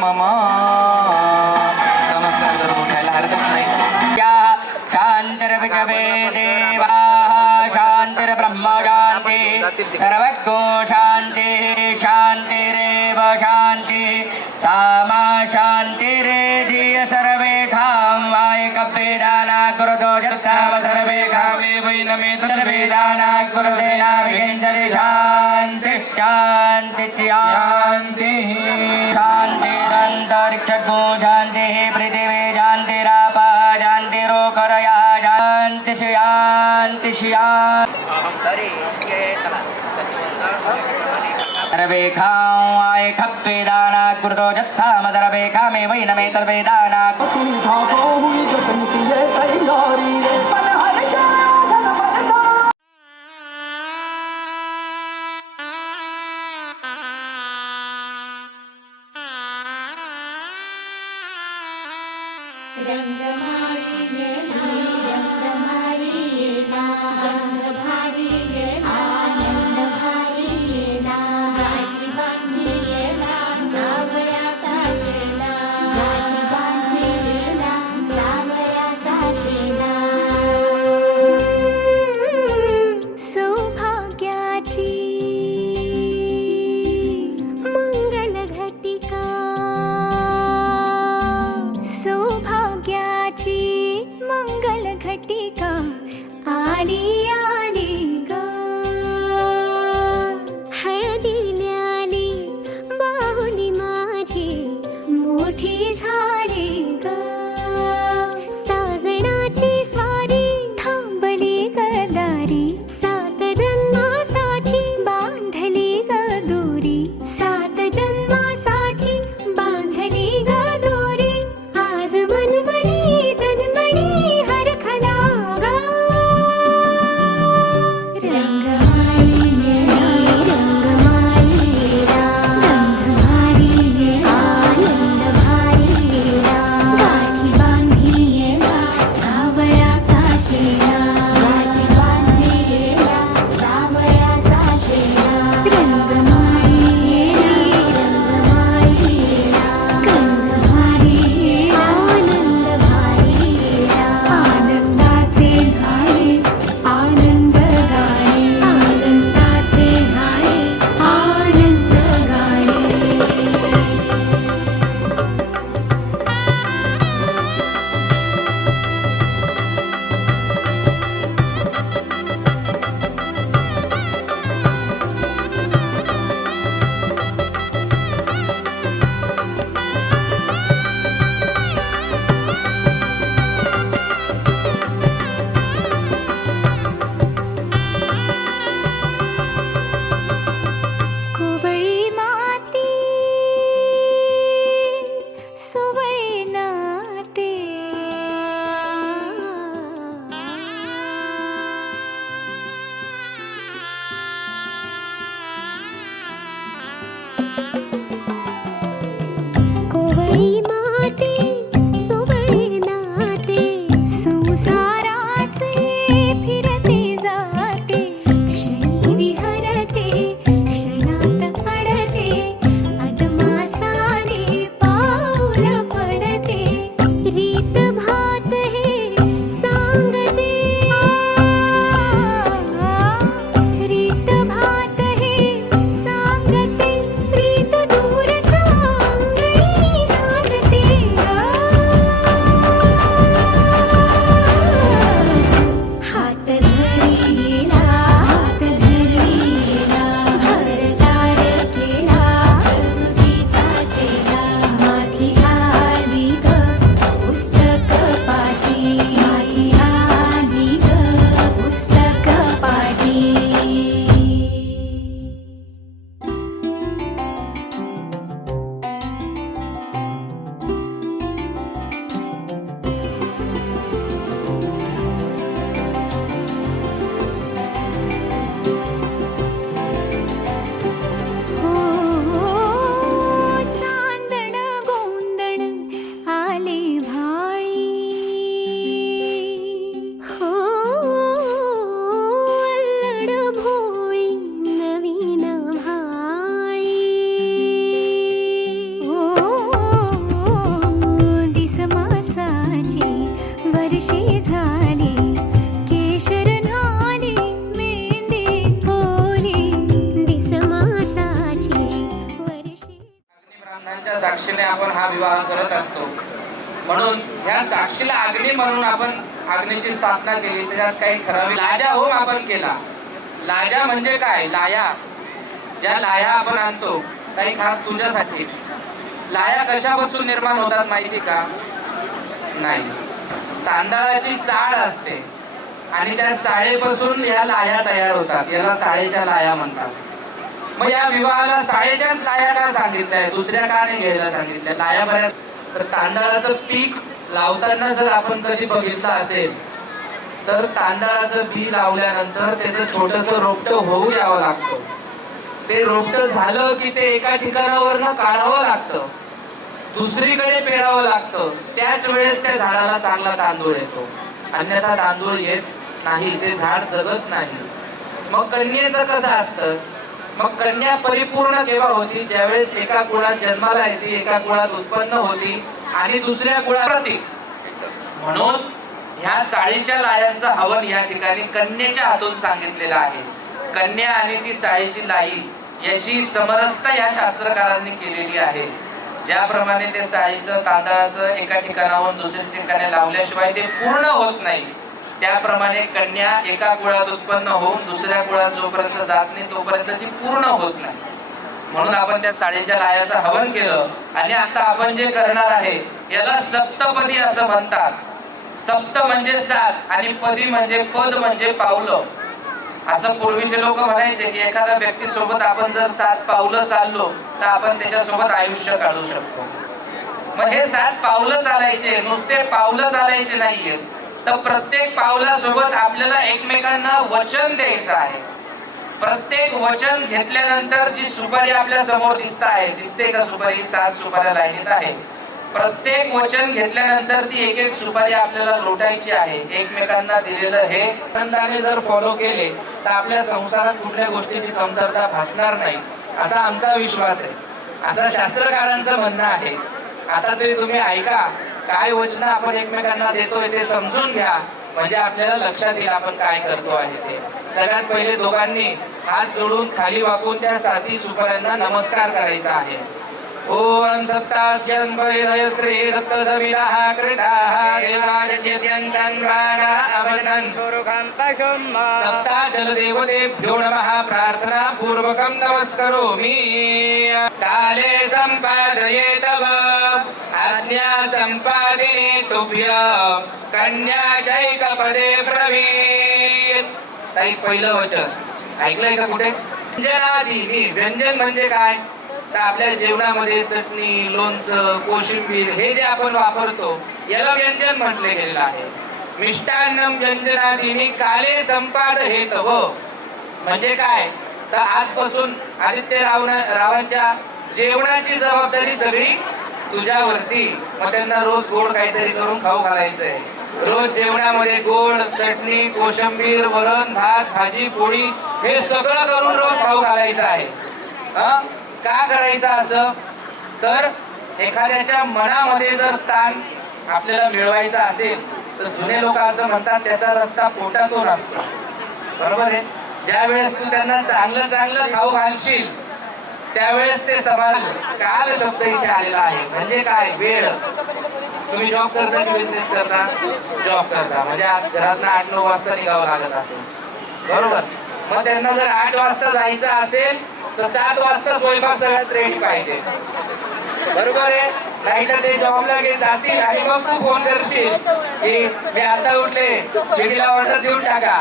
मम नमस्कार करून उठायला हरकत नाही। शांतिर्विकवे देवा शांतिर्ब्रह्म शांति सर्वज्ञो शांति शांतिरेव शांति सामा शांतिरेधिय सर्वे खाम वाय कपेदाना कुरुतो जत्ताम सर्वे खामे वैनमे सर्वेदाना कुरुदेना विंजलि शांति शांति शांति शांतिरंतरिक्षगो शांति पृथिवी शांतिरापा शांतिरोकरया शांति शांति शांति सर्वे खाओ आए खप्पे दाना कुर्दो जत्था मदरवे खामे वैनमे तरवे दाना रंगमालिने श्री रंगमालिने साक्षीने आपण हा विवाह करत असतो. म्हणून ह्या साक्षीला अग्नी म्हणून आपण अग्नीची स्थापना केली. त्याच्यात काही ठराविक लाजा होम आपण केला. लाजा म्हणजे काय? लाया, ज्या लाया आपण आणतो काही खास तुझ्यासाठी. लाया कशापासून निर्माण होतात माहिती का? नाही, तांदळाची साळ असते आणि त्या साळेपासून या लाया तयार होतात. याला साळेच्या लाया म्हणतात. मग या विवाहाला साळेच्याच लाया का सांगितलंय? दुसऱ्या का नाही घ्यायला सांगितलंय? लाया बऱ्याच. तर तांदळाचं पीक लावताना जर आपण कधी बघितलं असेल तर तांदळाचं बी लावल्यानंतर त्याचं छोटस रोपट होऊ द्यावं लागतं. ते रोपट झालं की ते एका ठिकाणावरनं काढावं लागतं, दुसरीकडे पेरावं लागतं. त्याच वेळेस त्या झाडाला चांगला तांदूळ येतो, अन्यथा तांदूळ येत नाही, ते झाड जगत नाही. मग कन्येचं कसं असतं? मग कन्या परिपूर्ण केव्हा होती? ज्यावेळेस एका कुळात जन्माला येते, एका कुळात उत्पन्न होती आणि दुसऱ्या कुळात. म्हणून ह्या साळीच्या लायांचं हवन या ठिकाणी कन्येच्या हातून सांगितलेलं आहे. कन्या आणि ती साळीची लाई याची समरसता या शास्त्रकारांनी केलेली आहे. ज्याप्रमाणे ते साळीचं तांदळाचं एका ठिकाणाहून दुसऱ्या ठिकाणी लावल्याशिवाय ते पूर्ण होत नाही, त्याप्रमाणे कन्या एका कुळात उत्पन्न होऊन दुसऱ्या कुळात जोपर्यंत जात नाही तोपर्यंत ती पूर्ण होत नाही. म्हणून आपण त्या साळीच्या लायाचं हवन केलं. आणि आता आपण जे करणार आहे याला सप्तपदी असं म्हणतात. सप्त म्हणजे 7 आणि पदी म्हणजे पद म्हणजे पावलं. असं पूर्वीचे लोक म्हणायचे की एखाद्या व्यक्ती सोबत आपण जर 7 पावलं चाललो तर आपण त्याच्यासोबत आयुष्य काढू शकतो. मग हे 7 पावलं चालायचे, नुसते पावलं चालायचे नाहीये, तर प्रत्येक पावलासोबत आपल्याला एकमेकांना वचन द्यायचं आहे. प्रत्येक वचन घेतल्यानंतर जी सुपारी आपल्या समोर दिसते का सुपारी? 7 सुपाऱ्या लाईनीत आहे. प्रत्येक वचन घेतल्यानंतर ती एक एक सुपारी आपल्याला लोटायची आहे. एकमेकांना दिलेलं हे आनंदाने जर फॉलो केले तर आपल्या संसारात कुठल्या गोष्टीची कमतरता भासणार नाही, असा आमचा विश्वास आहे, असं शास्त्रकारांचं म्हणणं आहे. आता ते तुम्ही ऐका, काय वचन आपण एकमेकांना देतोय ते समजून घ्या, म्हणजे आपल्याला लक्षात येईल आपण काय करतो आहे ते. सगळ्यात पहिले दोघांनी हात जोडून खाली वाकून त्या 7 सुपाऱ्यांना नमस्कार करायचा आहे. ओम सप्तास्यं परिदयत्रे सप्तदमिदाः कृताः देवादित्यन्तं वागा अवदन् सप्ताचल देवतेभ्यो नमः प्रार्थना पूर्वकं नमस्करोमि. काले सम्पादये तव आज्ञा सम्पादिनी तुभ्यं कन्या चैकपदे ब्रवीत्. ताई पहिलं वचन ऐकलंय का कुठे? व्यंजनादीनी. व्यंजन म्हणजे काय? तर आपल्या जेवणामध्ये चटणी, लोणचं, कोशिंबीर हे जे आपण वापरतो याला व्यंजन म्हटले गेलेलं आहे. मिष्टान्नम व्यंजनादीनी काले संपाद हे तव. म्हणजे काय? तर आजपासून आदित्य रावांच्या जेवणाची जबाबदारी सगळी तुझ्यावरती. मग त्यांना रोज गोड काहीतरी करून खाऊ घालायचंय. रोज जेवणामध्ये गोड, चटणी, कोशिंबीर, वरण, भात, भाजी, पोळी हे सगळं करून रोज खाऊ घालायचं आहे. का करायचं असं? तर एखाद्याच्या मनामध्ये जर स्थान आपल्याला मिळवायचं असेल तर जुने लोक असं म्हणतात त्याचा रस्ता पोटातून असतो. बरोबर आहे? ज्या वेळेस तू त्यांना चांगलं चांगलं खाऊ घालशील त्यावेळेस ते समाज. काल शब्द इथे आलेला आहे म्हणजे काय? वेळ. तुम्ही जॉब करता की बिझनेस करता? जॉब करता, म्हणजे घरातनं 8-9 वाजता निघावं लागत असेल. बरोबर? मग त्यांना जर 8 वाजता जायचं असेल तर 7 वाजता स्वयंपाक सगळ्यात रेडी पाहिजे. बरोबर आहे? नाहीतर ते जॉबला जातील आणि मग तू फोन करशील की मी आता उठले, स्विगीला ऑर्डर देऊन टाका.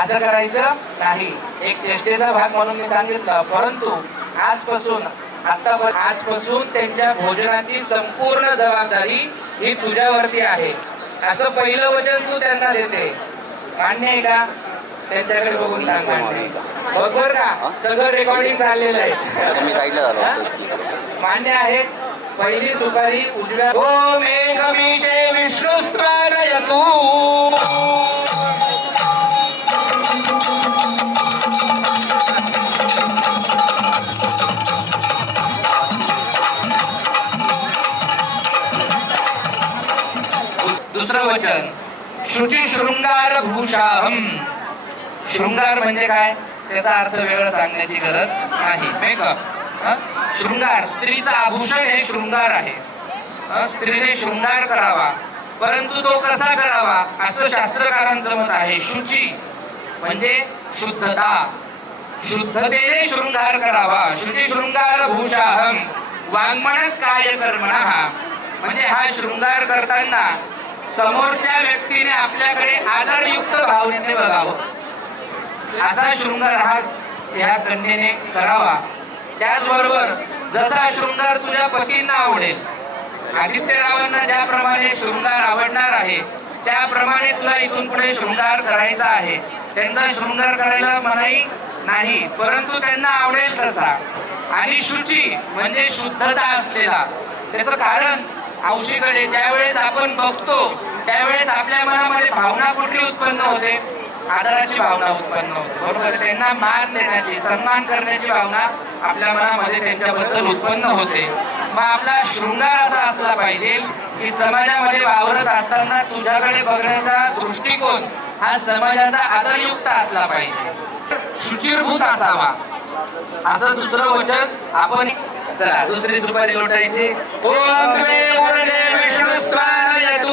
असं करायचं नाही. एक चेष्टेचा भाग म्हणून मी सांगितलं. परंतु आजपासून त्यांच्या भोजनाची संपूर्ण जबाबदारी ही तुझ्यावरती आहे, असं पहिलं वचन तू त्यांना देते. मान्य आहे का? त्यांच्याकडे बघून सांग. मान्य बरोबर का? सगळं रेकॉर्डिंग चाललेलं आहे. मान्य आहे? पहिली सुपारी उजव्या. ओम एकमीशे विष्णुस्त्वारयतु. दुसरं वचन शुची शृंगार भूषाहम. शृंगार म्हणजे काय? त्याचा अर्थ वेगळा सांगण्याची गरज नाही. मेकअप. शृंगार, स्त्रीचं आभूषण हे शृंगार आहे. स्त्रीने शृंगार करावा, परंतु तो कसा करावा असं शास्त्रकारांचं मत आहे. शुची म्हणजे शुद्धता, शुद्धतेने शृंगार करावा. शुची शृंगार भूषाहम वाङ्मन काय कर्मणः, म्हणजे हा शृंगार करताना समोरच्या व्यक्तीने आपल्याकडे आदरयुक्त भावनेने बघावं, असा शृंगार हा ह्या कन्येने करावा. त्याचबरोबर जसा शृंगार तुझ्या पतींना आवडेल, आदित्यरावांना ज्याप्रमाणे शृंगार आवडणार आहे त्याप्रमाणे तुला इथून पुढे शृंगार करायचा आहे. त्यांचा शृंगार करायला मनाई नाही, परंतु त्यांना आवडेल तसा. आणि शुची म्हणजे शुद्धता असलेला. त्याचं कारण औषधीकडे ज्यावेळेस आपण बघतो त्यावेळेस आपल्या मनामध्ये भावना कुठली उत्पन्न होते? आदराची भावना उत्पन्न होते, बरोबर. त्यांना मान देण्याची, सन्मान करण्याची भावना आपल्या मनामध्ये त्यांच्याबद्दल उत्पन्न होते. मग आपला शृंगार असा असला पाहिजे की समाजामध्ये वावरत असताना तुझ्याकडे बघण्याचा दृष्टिकोन हा समाजाचा आदरयुक्त असला पाहिजे, शुचिरभूत असावा. असं दुसरं वचन आपण. चला दुसरी सुपारी लोटायची. ओम त्वे वरदे विष्णुस्त्वानयतु.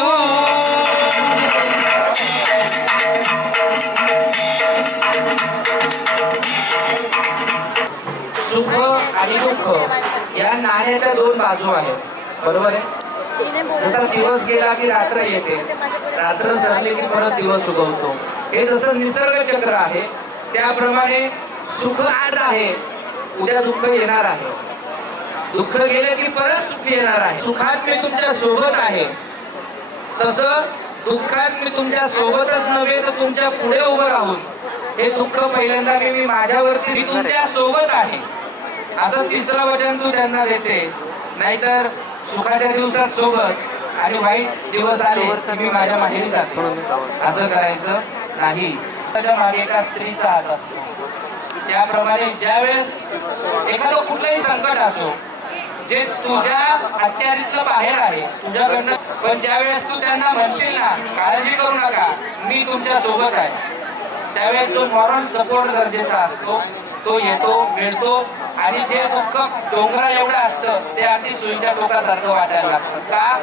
सुख आणि दुःख या नाण्याच्या दोन बाजू आहेत, बरोबर आहे. जसा दिवस गेला की रात्र येते, रात्र सरली की परत दिवस उगवतो. हे जसं निसर्ग चक्र आहे त्याप्रमाणे सुख आज आहे, उद्या दुःख येणार आहे. दुःख गेले की परत सुख येणार आहे. सुखात मी तुमच्या सोबत आहे, तसं दुःखात मी तुमच्या सोबतच नव्हे तर तुमच्या पुढे उभं राहून हे दुःख पहिल्यांदा मी माझ्यावरती, मी तुमच्या सोबत आहे असं तिसरं वचन तू त्यांना देते. नाहीतर सुखाच्या दिवसात सोबत आणि वाईट दिवस आले की मी माझ्या माहेरी जाते, असं करायचं नाही. त्याच्या मागे एका स्त्रीचा हात असतो. त्याप्रमाणे ज्यावेळेस एखादं कुठलंही संकट असो जे तुझ्या अत्यारीतलं बाहेर आहे तुझ्याकडनं, पण ज्यावेळेस तू त्यांना म्हणशील ना काळजी करू नका मी तुमच्या सोबत आहे, त्यावेळेस जो मॉरल सपोर्ट गरजेचा असतो तो येतो, मिळतो. आणि जे दुःख डोंगरा एवढं असतं ते अगदी सुईच्या टोकासारखं वाटायला लागतं. का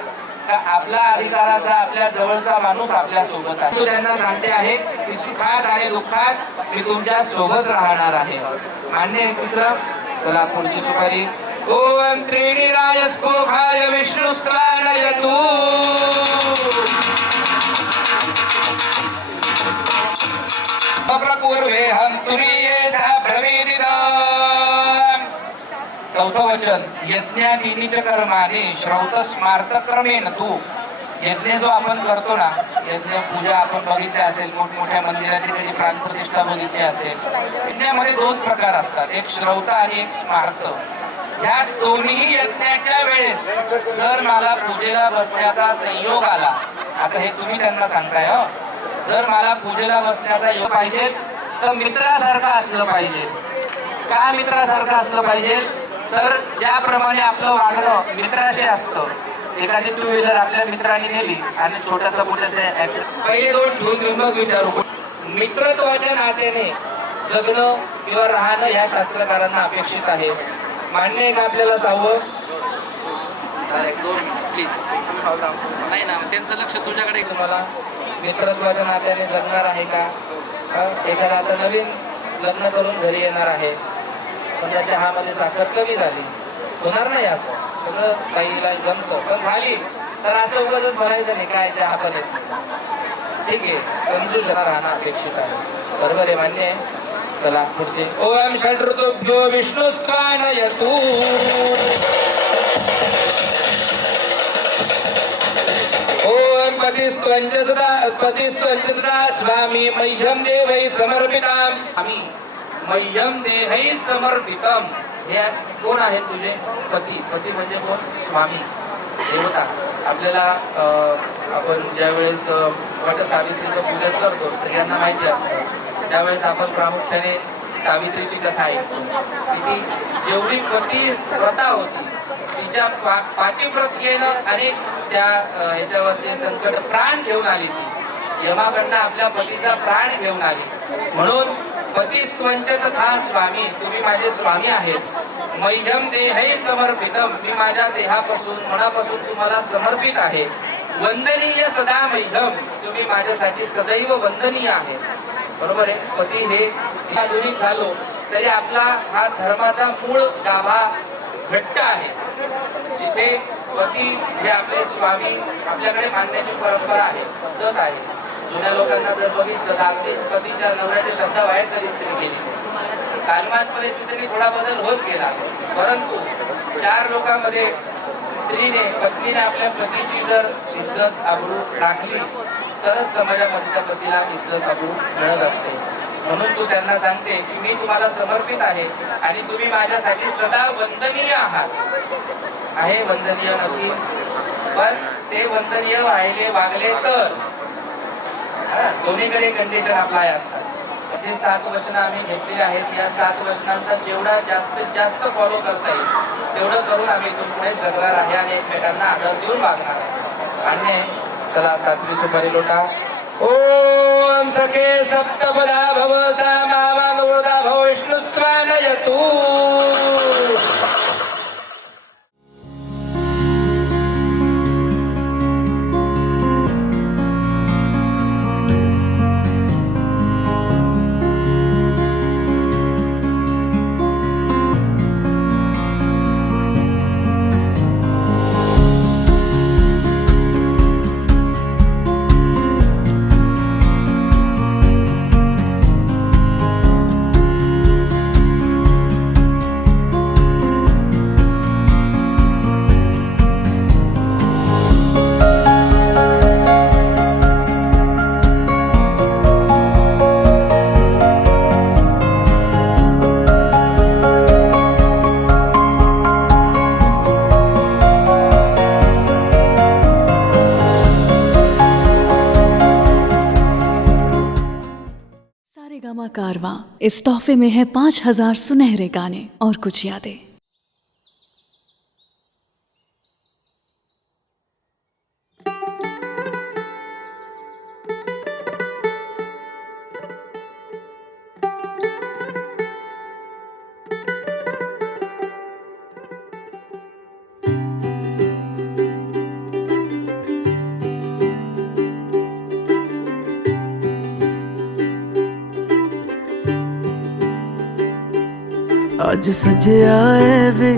आपला अधिकाराचा, आपल्या जवळचा माणूस आपल्या सोबत आहे. तो त्यांना सांगते आहे की सुखात आणि दुःखात मी तुमच्या सोबत राहणार आहे. मान्य आहे तिसरं. चला पुढची सुपारी. ओम त्रिणीराय स्पोखाय विष्णुस्त्वानयतु. अप्रपूर्वेहं तुरीयेसा प्रवेदिताम्. चौथं वचन. यज्ञादीनीच कर्माणि श्रौत स्मार्त क्रमेण तू. यज्ञ जो आपण करतो ना, यज्ञ पूजा आपण बघितली असेल, मोठमोठ्या मंदिराची त्याची प्राणप्रतिष्ठा बघितली असेल. यज्ञामध्ये दोन प्रकार असतात, एक श्रौत आणि एक स्मार्त. ह्या दोन्ही यज्ञाच्या वेळेस जर मला पूजेला बसण्याचा संयोग आला, आता हे तुम्ही त्यांना सांगताय, जर मला पूजेला बसण्याचा योग पाहिजे तर मित्रासारखं असलं पाहिजे. का मित्रासारखं असलं पाहिजे? तर ज्याप्रमाणे आपलं वागणं मित्राशी असतं. एखादी टू व्हीलर आपल्या मित्रांनी नेली आणि छोटासा मोठासा पहिले दोन ठेवून घेऊन मग विचारू. मित्रत्वाच्या नात्याने जगणं किंवा राहणं ह्या शास्त्रकारांना अपेक्षित आहे. मान्य आहे का आपल्याला? सहावं प्लीज. नाही ना, त्यांचं लक्ष तुझ्याकडे. तुम्हाला मित्रत्वाच्या नात्याने जगणार आहे का? एखादा आता नवीन लग्न करून घरी येणार आहे पण त्याच्या चहामध्ये साखर कमी झाली, होणार नाही असं. सगळं ताईला जमतं पण झाली तर असं उगाच म्हणायचं नाही काय चहा पण येत. ठीक आहे, समजू शकणार राहणं अपेक्षित आहे. बरोबर आहे, मान्य आहे. चला पुढचे. ओम षड्ऋतुभ्यो विष्णुस्त्वानयतु. ओम पतिस्त्वंचदा स्वामी मह्यम देवै समर्पिताम. आम्ही मह्यम देवै समर्पितम. हे कोण आहेत तुझे? पती. पती म्हणजे कोण? स्वामी, देवता. आपल्याला आपण ज्यावेळेस वटसावित्रीचं पूजन करतो स्त्रियांना माहिती असतं, त्यावेळेस आपण प्रामुख्याने सावित्रीची कथा ऐकतो. ती जेवढी पती व्रता होती तिच्या पातिव्रत्येनं आणि त्या ह्याच्यावरचे संकट प्राण घेऊन आली. ती यमाकडनं आपल्या पतीचा प्राण घेऊन आली. म्हणून पतिस्त्वंच तथा स्वामी, तुम्ही माझे स्वामी आहेत. मह्यम देहै समर्पितम, मी माझ्या देहापासून मनापासून तुम्हाला समर्पित आहे. वंदनीय सदा मह्यम, तुम्ही माझ्यासाठी सदैव वंदनीय आहे. बरोबर आहे. पती हे आधुनिक झालो तरी आपला हा धर्माचा मूळ गाभा घट्ट आहे. जिथे पती हे आपले स्वामी आपल्याकडे मानण्याची परंपरा आहे, पद्धत आहे. जुन्या लोकांना जर बघितलं तर अगदी पतीच्या नवऱ्याचे शब्द बाहेर तरी स्त्री गेली. कालमात परिस्थितीने थोडा बदल होत गेला, परंतु 4 लोकांमध्ये स्त्रीने पत्नीने आपल्या पतीची जर इज्जत आबरू राखली तरच समाजामध्ये त्या पतीला इज्जत आबरू मिळत असते. म्हणून तू त्यांना सांगते की मी तुम्हाला समर्पित आहे आणि तुम्ही माझ्यासाठी सदा वंदनीय आहात. आहे वंदनीय नक्कीच, पण ते वंदनीय वागले तर दोन्हीकडे कंडिशन अप्लाय असतात. हे 7 वचनं आम्ही घेतलेली आहेत. या 7 वचनांचा जेवढा जास्तीत जास्त फॉलो करता येईल तेवढं करून आम्ही इथून पुढे जगणार आहे आणि एकमेकांना आदर देऊन वागणार आहे. आणि चला 7वी सुपारी लोटा. ओम सखे सप्तपदा भव सामानोदा भव विष्णुस्त्वानयतु. कारवां, इस तोहफे में है 5000 सुनहरे गाने और कुछ यादें. आज सजया है वे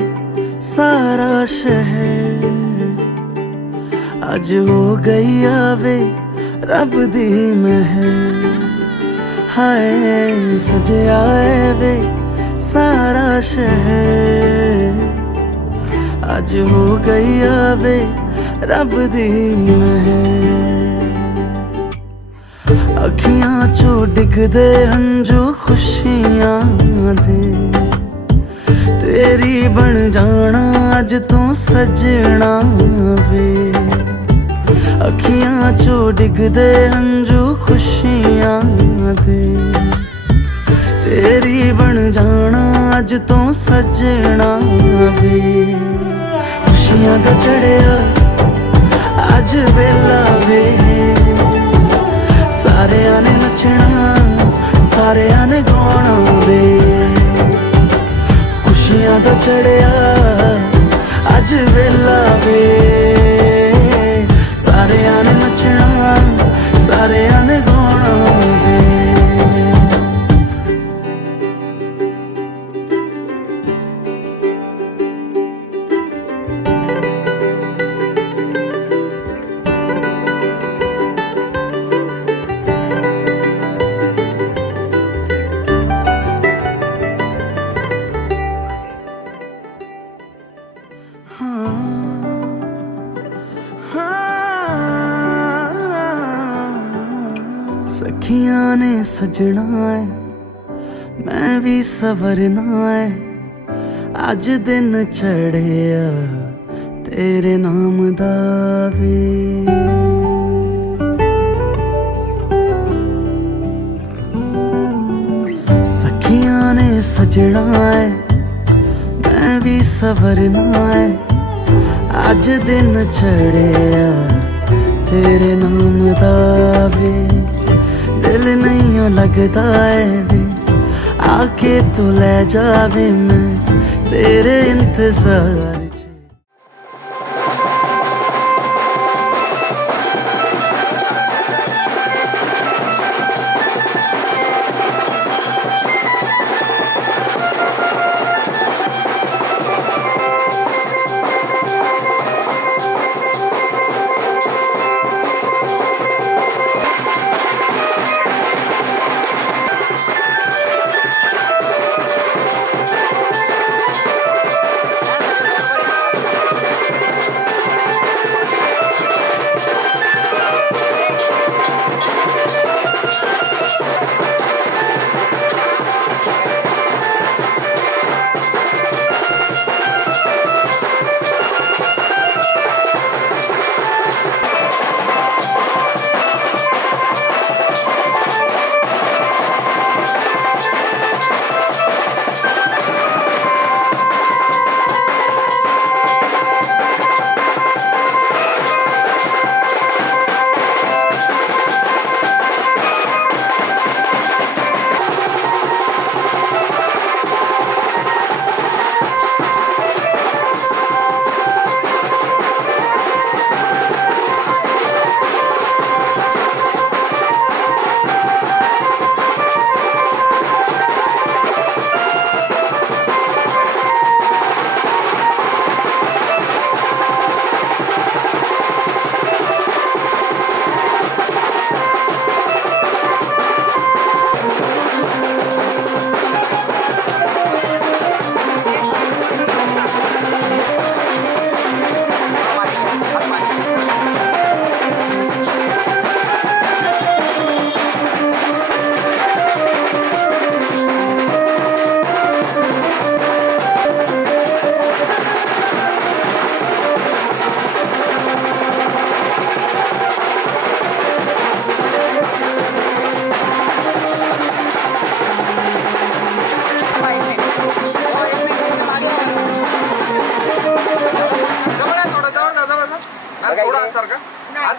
सारा शहर, आज हो गई आवे रब दी महर. हाय सजया है वे सारा शहर, आज हो गई आवे रब दी महर. अखियां चो डिगदे हंजू खुशियां दे, तेरी बन जाना अज तू सजना वे. अखियां चो डिगदे हंजू खुशियां दे, तेरी बन जाना अज तू सजना वे. खुशियां दा चढ़िया अज वेला वे, सारियां ने नचना सारियां ने गाना वे. खुशियां दा चढ़िया अज वेला वे, सारियां ने नचना सारियां ने गाना वे. सखियां ने सजना है मैं भी सवरना है, अज दिन चढ़िया तेरे नाम दा वे. सखियां ने सजना है मैं भी सवरना है, अज दिन चढ़िया तेरे नाम दा वे. दिल नहीं लगता है वे, आके तू ले जावे मैं तेरे इंतजार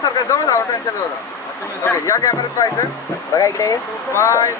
च जवळ जावं त्यांच्या जवळ ओके या कॅमेऱ्यात पाहायचं बघा इकडे बाय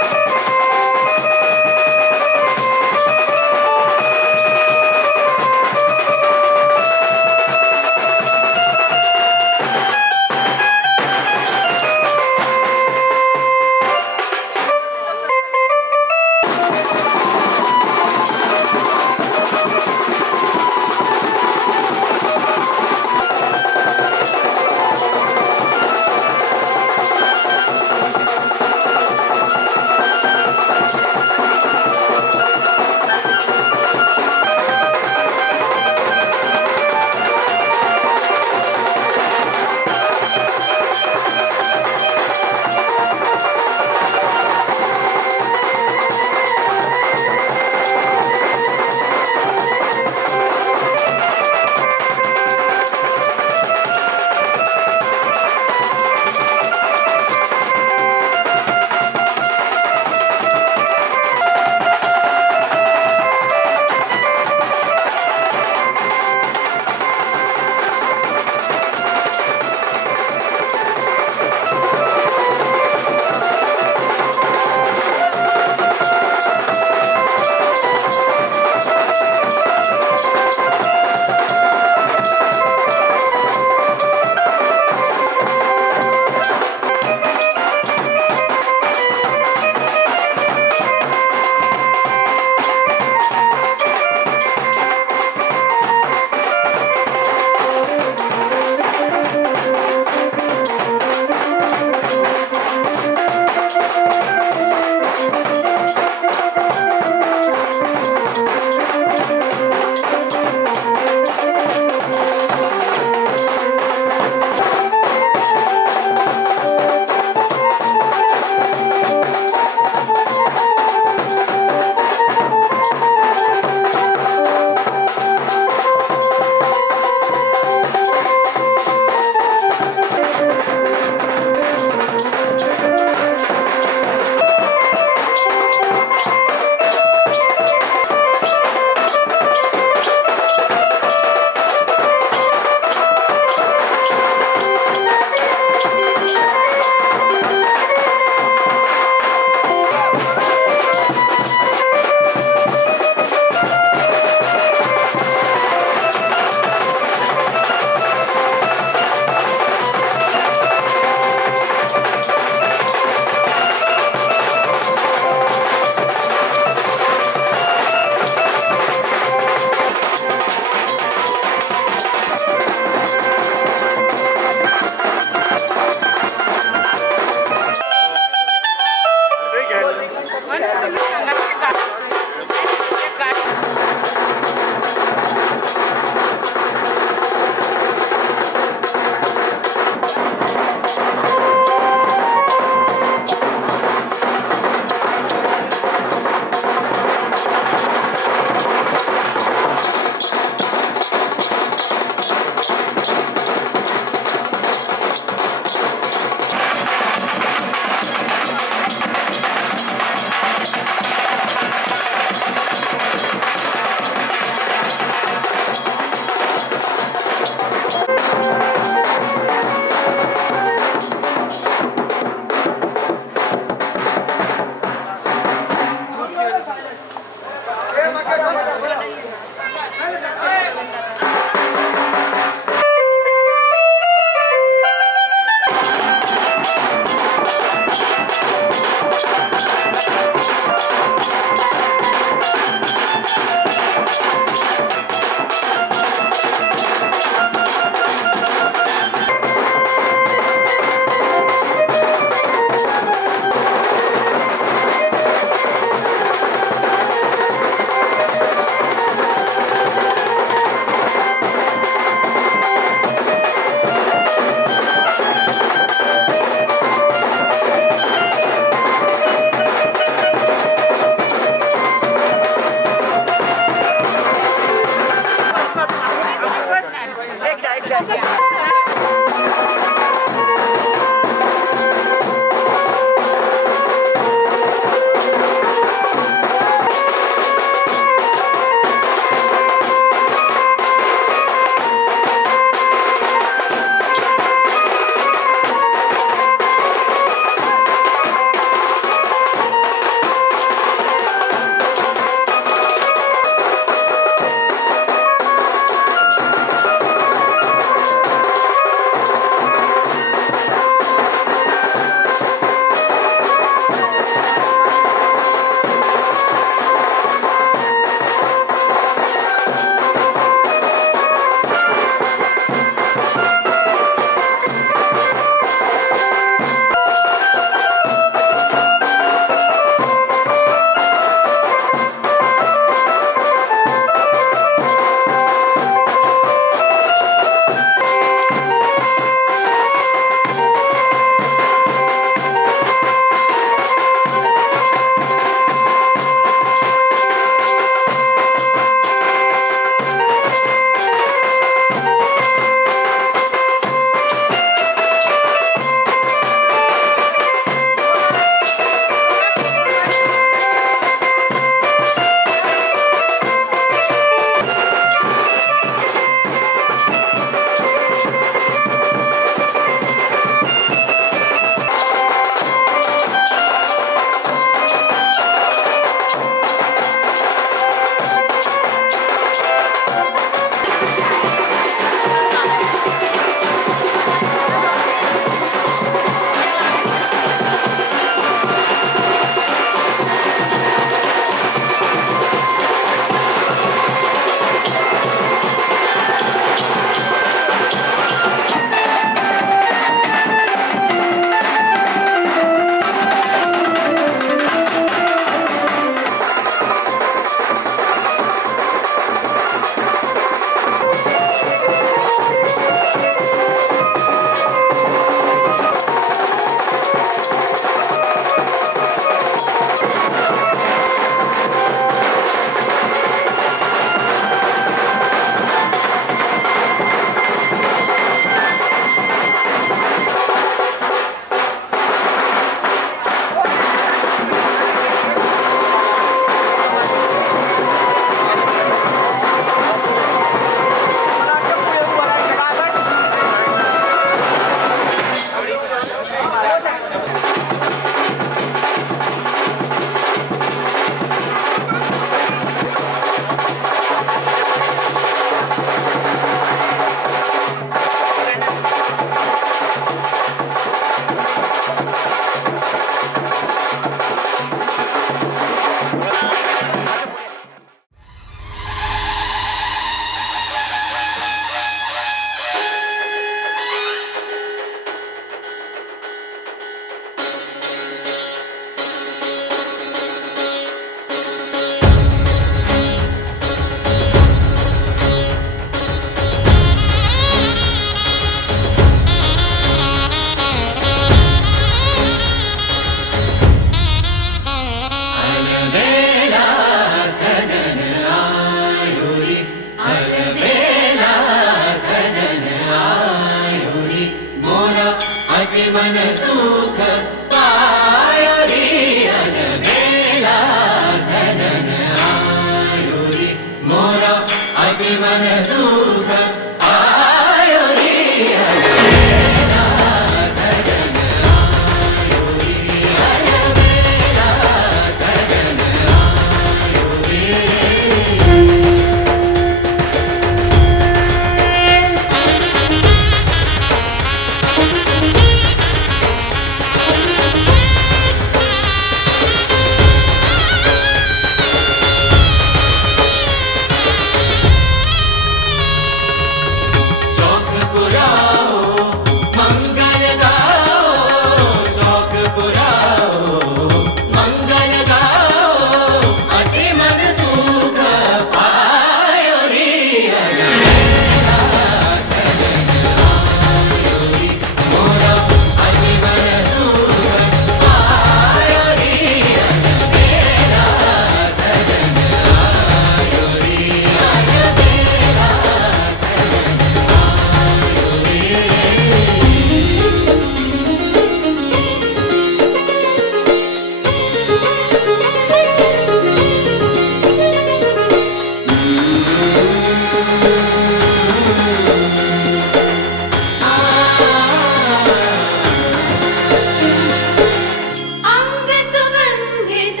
अंग सुगंधित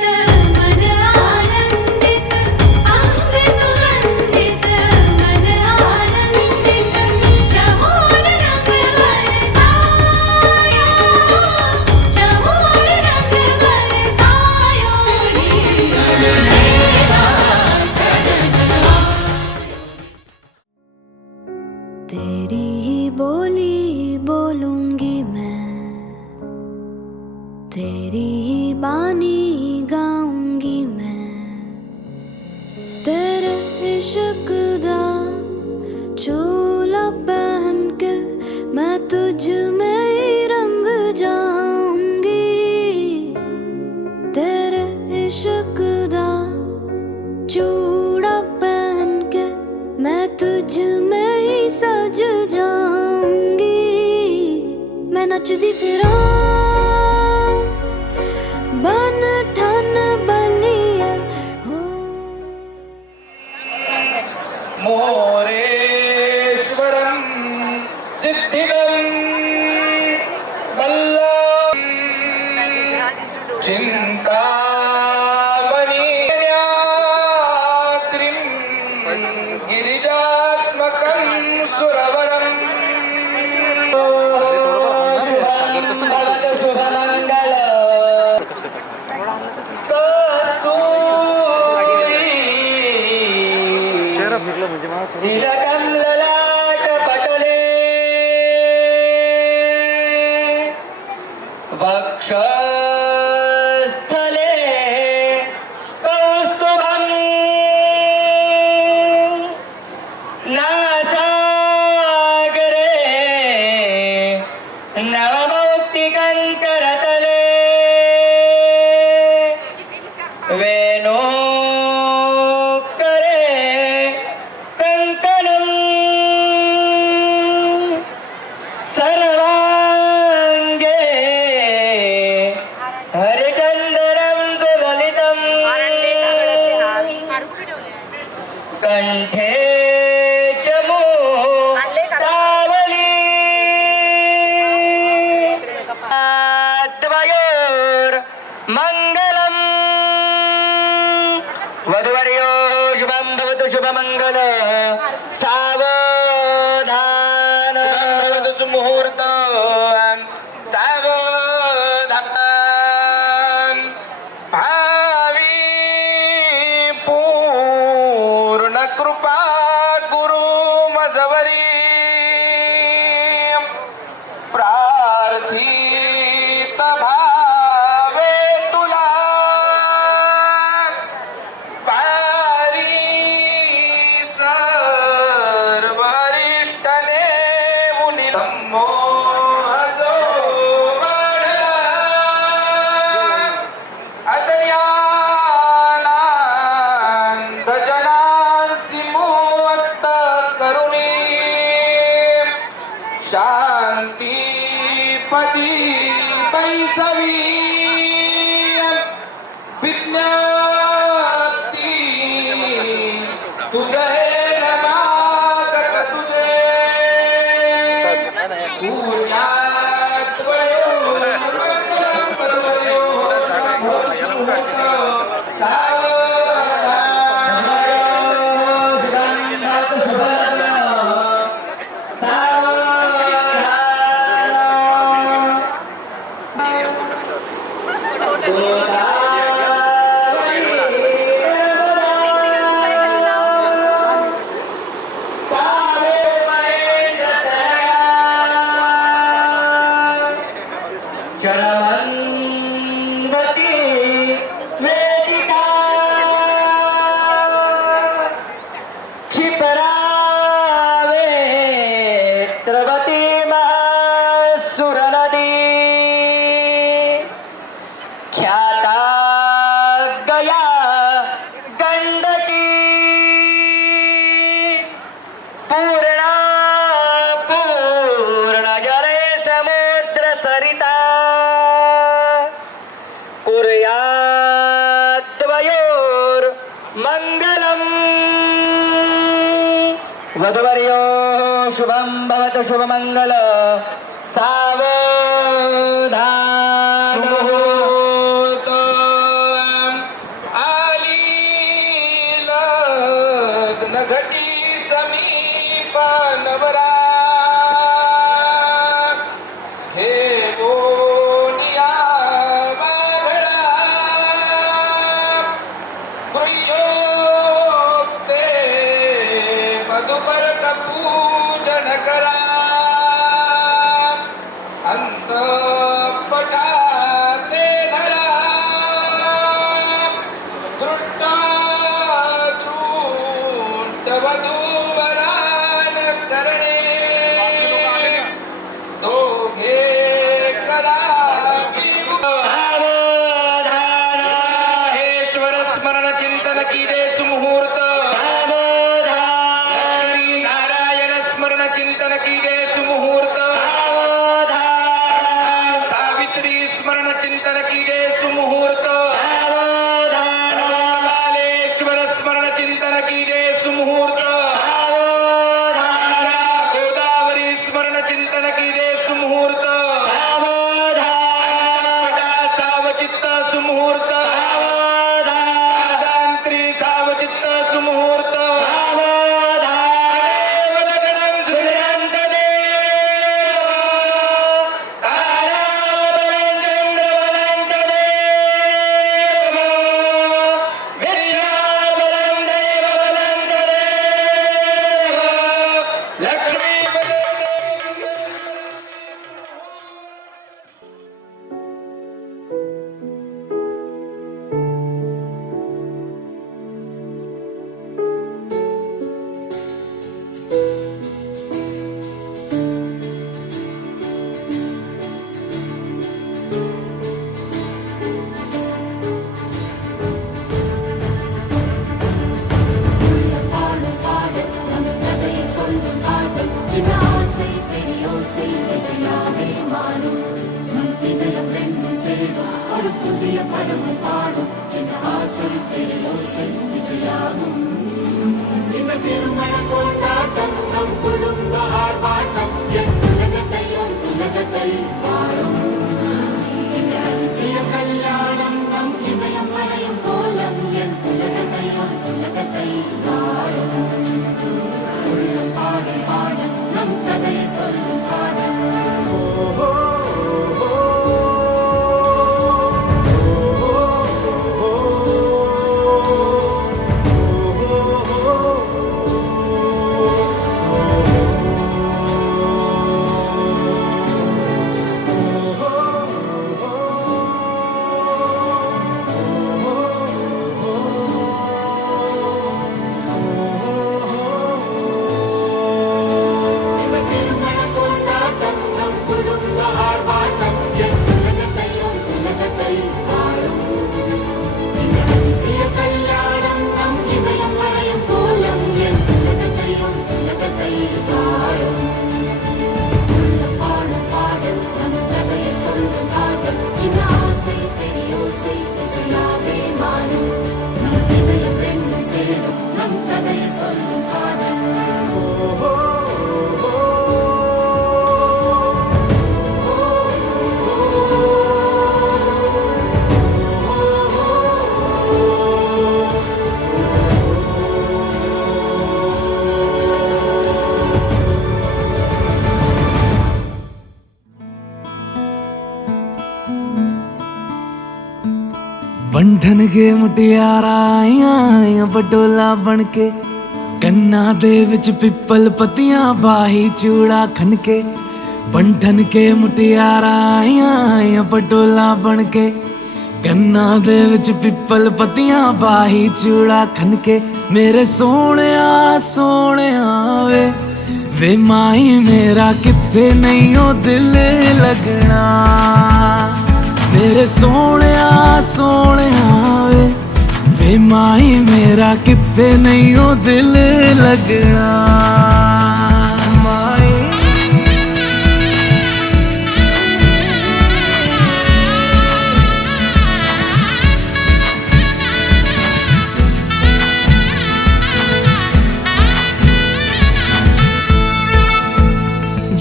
मन आनंदित अंग सुगंधित मन आनंदित चहोर रंग बरसायो चहोर रंग बरसायो मेरा सजना तेरी ही बोली बोलूंगी मैं तेरी ही बानी गाऊंगी मैं तेरे इश्क दा चोला पहन के मैं तुझ में ही रंग जाऊंगी तेरे इश्क दा चूड़ा पहन के मैं तुझ में ही सज जाऊंगी मैं नचदी फिरा बन ठन बलिया हो मोरेश्वरम सिद्धिदम वल्लभम चिंतामणि न्यात्रिं गिरिजात्मकं सुरवरम शुभमंगल तिलकं ललाट पटले वक्षस्थले कौस्तुभं नासागरे नवमौक्तिकं करतले वेणो कंठे तावली द्वयोर मंगलम वधुवर्यो शुभं भवतु शुभमंगल सावधान भवतु सुमुहूर्त सावधान भावी पूर्ण कृपा गुरु मजवरी प्रार्थित भावे तुला पैसवी विज्ञाती तुझे नमागत तुझे पूर्यात वयो परवयो चरमन्वती वेदिका क्षिपरावेत्रवती सुरनदी ख्याता गया गंडकी पूर्णा पूर्ण जले समुद्र सरिता कुर्याद्वयोर मंगलम वधुवर्यो शुभम भवतु शुभमंगल सावधान मुहूर्त आली लग्न घटी समीप नवरा हे बोनिया वाघरा प्रियोक्ते मधुपर पूजन करा अंतपटाते धरा दृष्टादृष्ट वधूवरान करणे दोघे करा हेश्वर स्मरण चिंतन कीजे सुमुहूर्त लक्ष्मी नारायण स्मरण चिंतन कीजे सुमुहूर्त सावित्री स्मरण चिंतन कीजे सुमुहूर्त बालेश्वर स्मरण चिंतन कीजे सुमुहूर्त गोदावरी स्मरण चिंतन कीजे सुमुहूर्त सावचित्त सुमुहूर्त दांत्री सावचित्त सुमुहूर्त देवलग्नं सुजयन्तदेव ताराबलं चन्द्रबलं तदेव विद्याबलं देवबलं तदेव लक्ष्मीपदे देवी பாடும் பாடல் நம் கதை சொல்லும் காதல் சின்ன ஆசை பெரியோசை இசையாவே மாறும் நம் இதயம் ரெண்டும் சேரும் ஒரு புதிய பருவம் பாடும் சின்ன ஆசை பெரியோசை இசையாகும் இந்த திருமண கொண்டாட்டம் நம் குடும்ப ஆர்ப்பாட்டம் என் உலகத்தை வாழும் இந்த அதிசய கல்யாணம் நம் இதயம் வரையும் கோலம் என் உலகத்தை வாழும் உள்ளம் பாடும் பாடல் நம் கதை சொல்லும் காதல் Oh बंधन के मुटियारा आईਆਂ पटोला बन के ਕੰਨਾਂ ਦੇ ਵਿੱਚ ਪਿੱਪਲ ਪੱਤੀਆਂ ਬਾਹੀ ਚੂੜਾ ਖਨ ਕੇ ਬੰਧਨ ਕੇ ਮੁਟਿਆਰਾਂ ਆਈਆਂ ਪਟੋਲਾ ਬਣ ਕੇ ਕੰਨਾਂ ਦੇ ਵਿੱਚ ਪਿੱਪਲ ਪੱਤੀਆਂ ਬਾਹੀ ਚੂੜਾ ਖਨ ਕੇ ਮੇਰੇ ਸੋਹਣਿਆ ਸੋਹਣਿਆ ਵੇ ਮਾਈ ਮੇਰਾ ਕਿੱਥੇ ਨਹੀਂ ਉਹ ਦਿਲ ਲੱਗਣਾ ਮੇਰੇ ਸੋਹਣਿਆ ਸੋਹਣਿਆ ਵੇ ਮਾਈ ਮੇਰਾ ਕਿੱਥੇ ਨਹੀਂ ਉਹ ਦਿਲ ਲੱਗਣਾ ਮਾਈ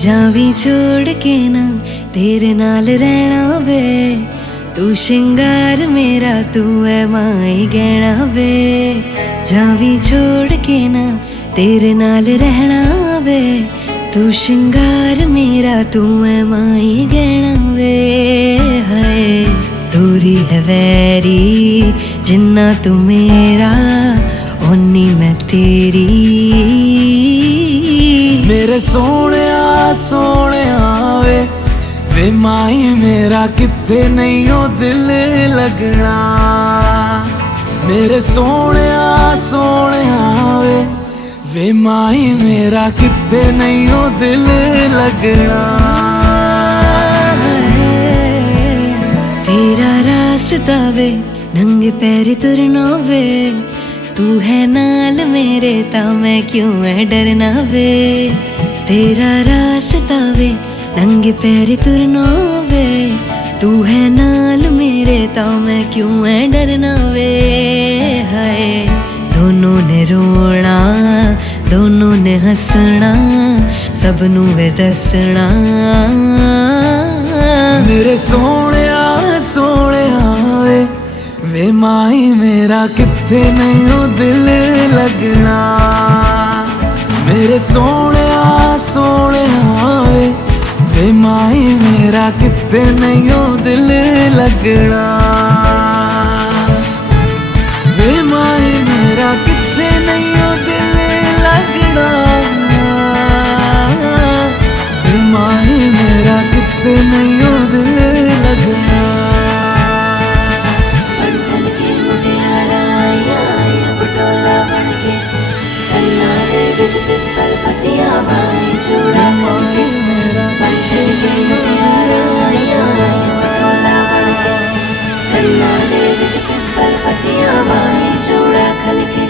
जावी छोड़ के ना तेरे नाल रहना वे तू श्रृंगार मेरा तू है माई गहना वे जावी छोड़ के ना तेरे नाल रहना वे तू श्रृंगार मेरा तू है माई गहना वे हाय दूरी है वैरी जिन्ना तू मेरा ओनी मैं तेरी मेरे सोहणिया सोहणिया वे माई मेरा किथे नहीं ओ दिल लगना मेरे सोहणिया सोहणिया वे माई मेरा किथे नहीं ओ दिल लगना तेरा रास्ता वे नंगे पैर तुरना वे तू है नाल मेरे ता मैं क्यों है डरना वे तेरा रास्ता वे नंगे पैर तुरना वे तू है नाल मेरे ता मैं क्यों है डरना वे हाय दोनों ने रोना दोनों ने हंसना सबनू वे दसना मेरे सोहणिया सोहणिया वे माई मेरा किथे नहीं ओ दिल लगना मेरे सोहणिया सोहणिया वे माई मेरा किथे नहीं ओ दिल लगना वे माई मेरा किथे नहीं ओ दिल लगना वे माई मेरा किथे नहीं ओ दिल लगना पिपल पतियां बाई चूड़ा खन के बंधन के मुटियारा आईया पटोला बन के कन्ना दे विच पिपल पतियां बाई चूड़ा खन के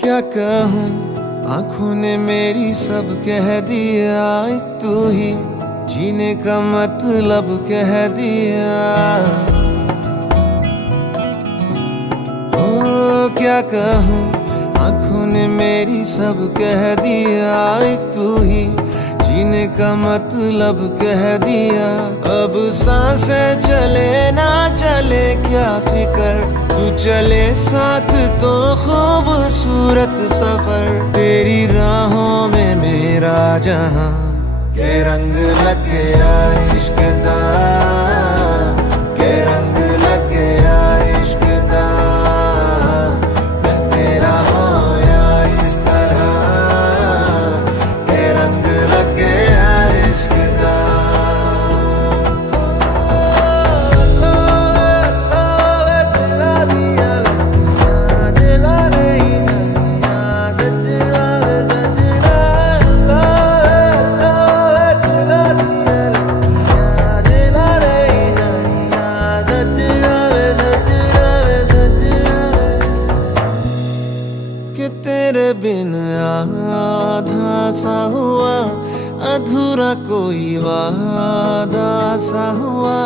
क्या कहूँ आँखों ने मेरी सब कह दिया एक तू ही जीने का मतलब कह दिया क्या कहूँ आँखों ने मेरी सब कह दिया एक तू ही जीने का मतलब कह दिया अब सांसें चले ना चले क्या फिकर तू चले साथ तो खूबसूरत सफर तेरी राहों में मेरा जहां के रंग लग गया इश्क दा के रंग लग गया इश्क दा बिन आधा सा हुआ अधूरा कोई वादा सा हुआ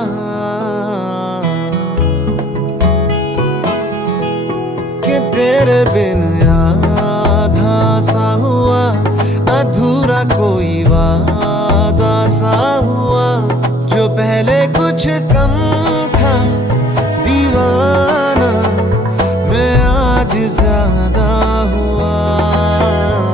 कि तेरे बिन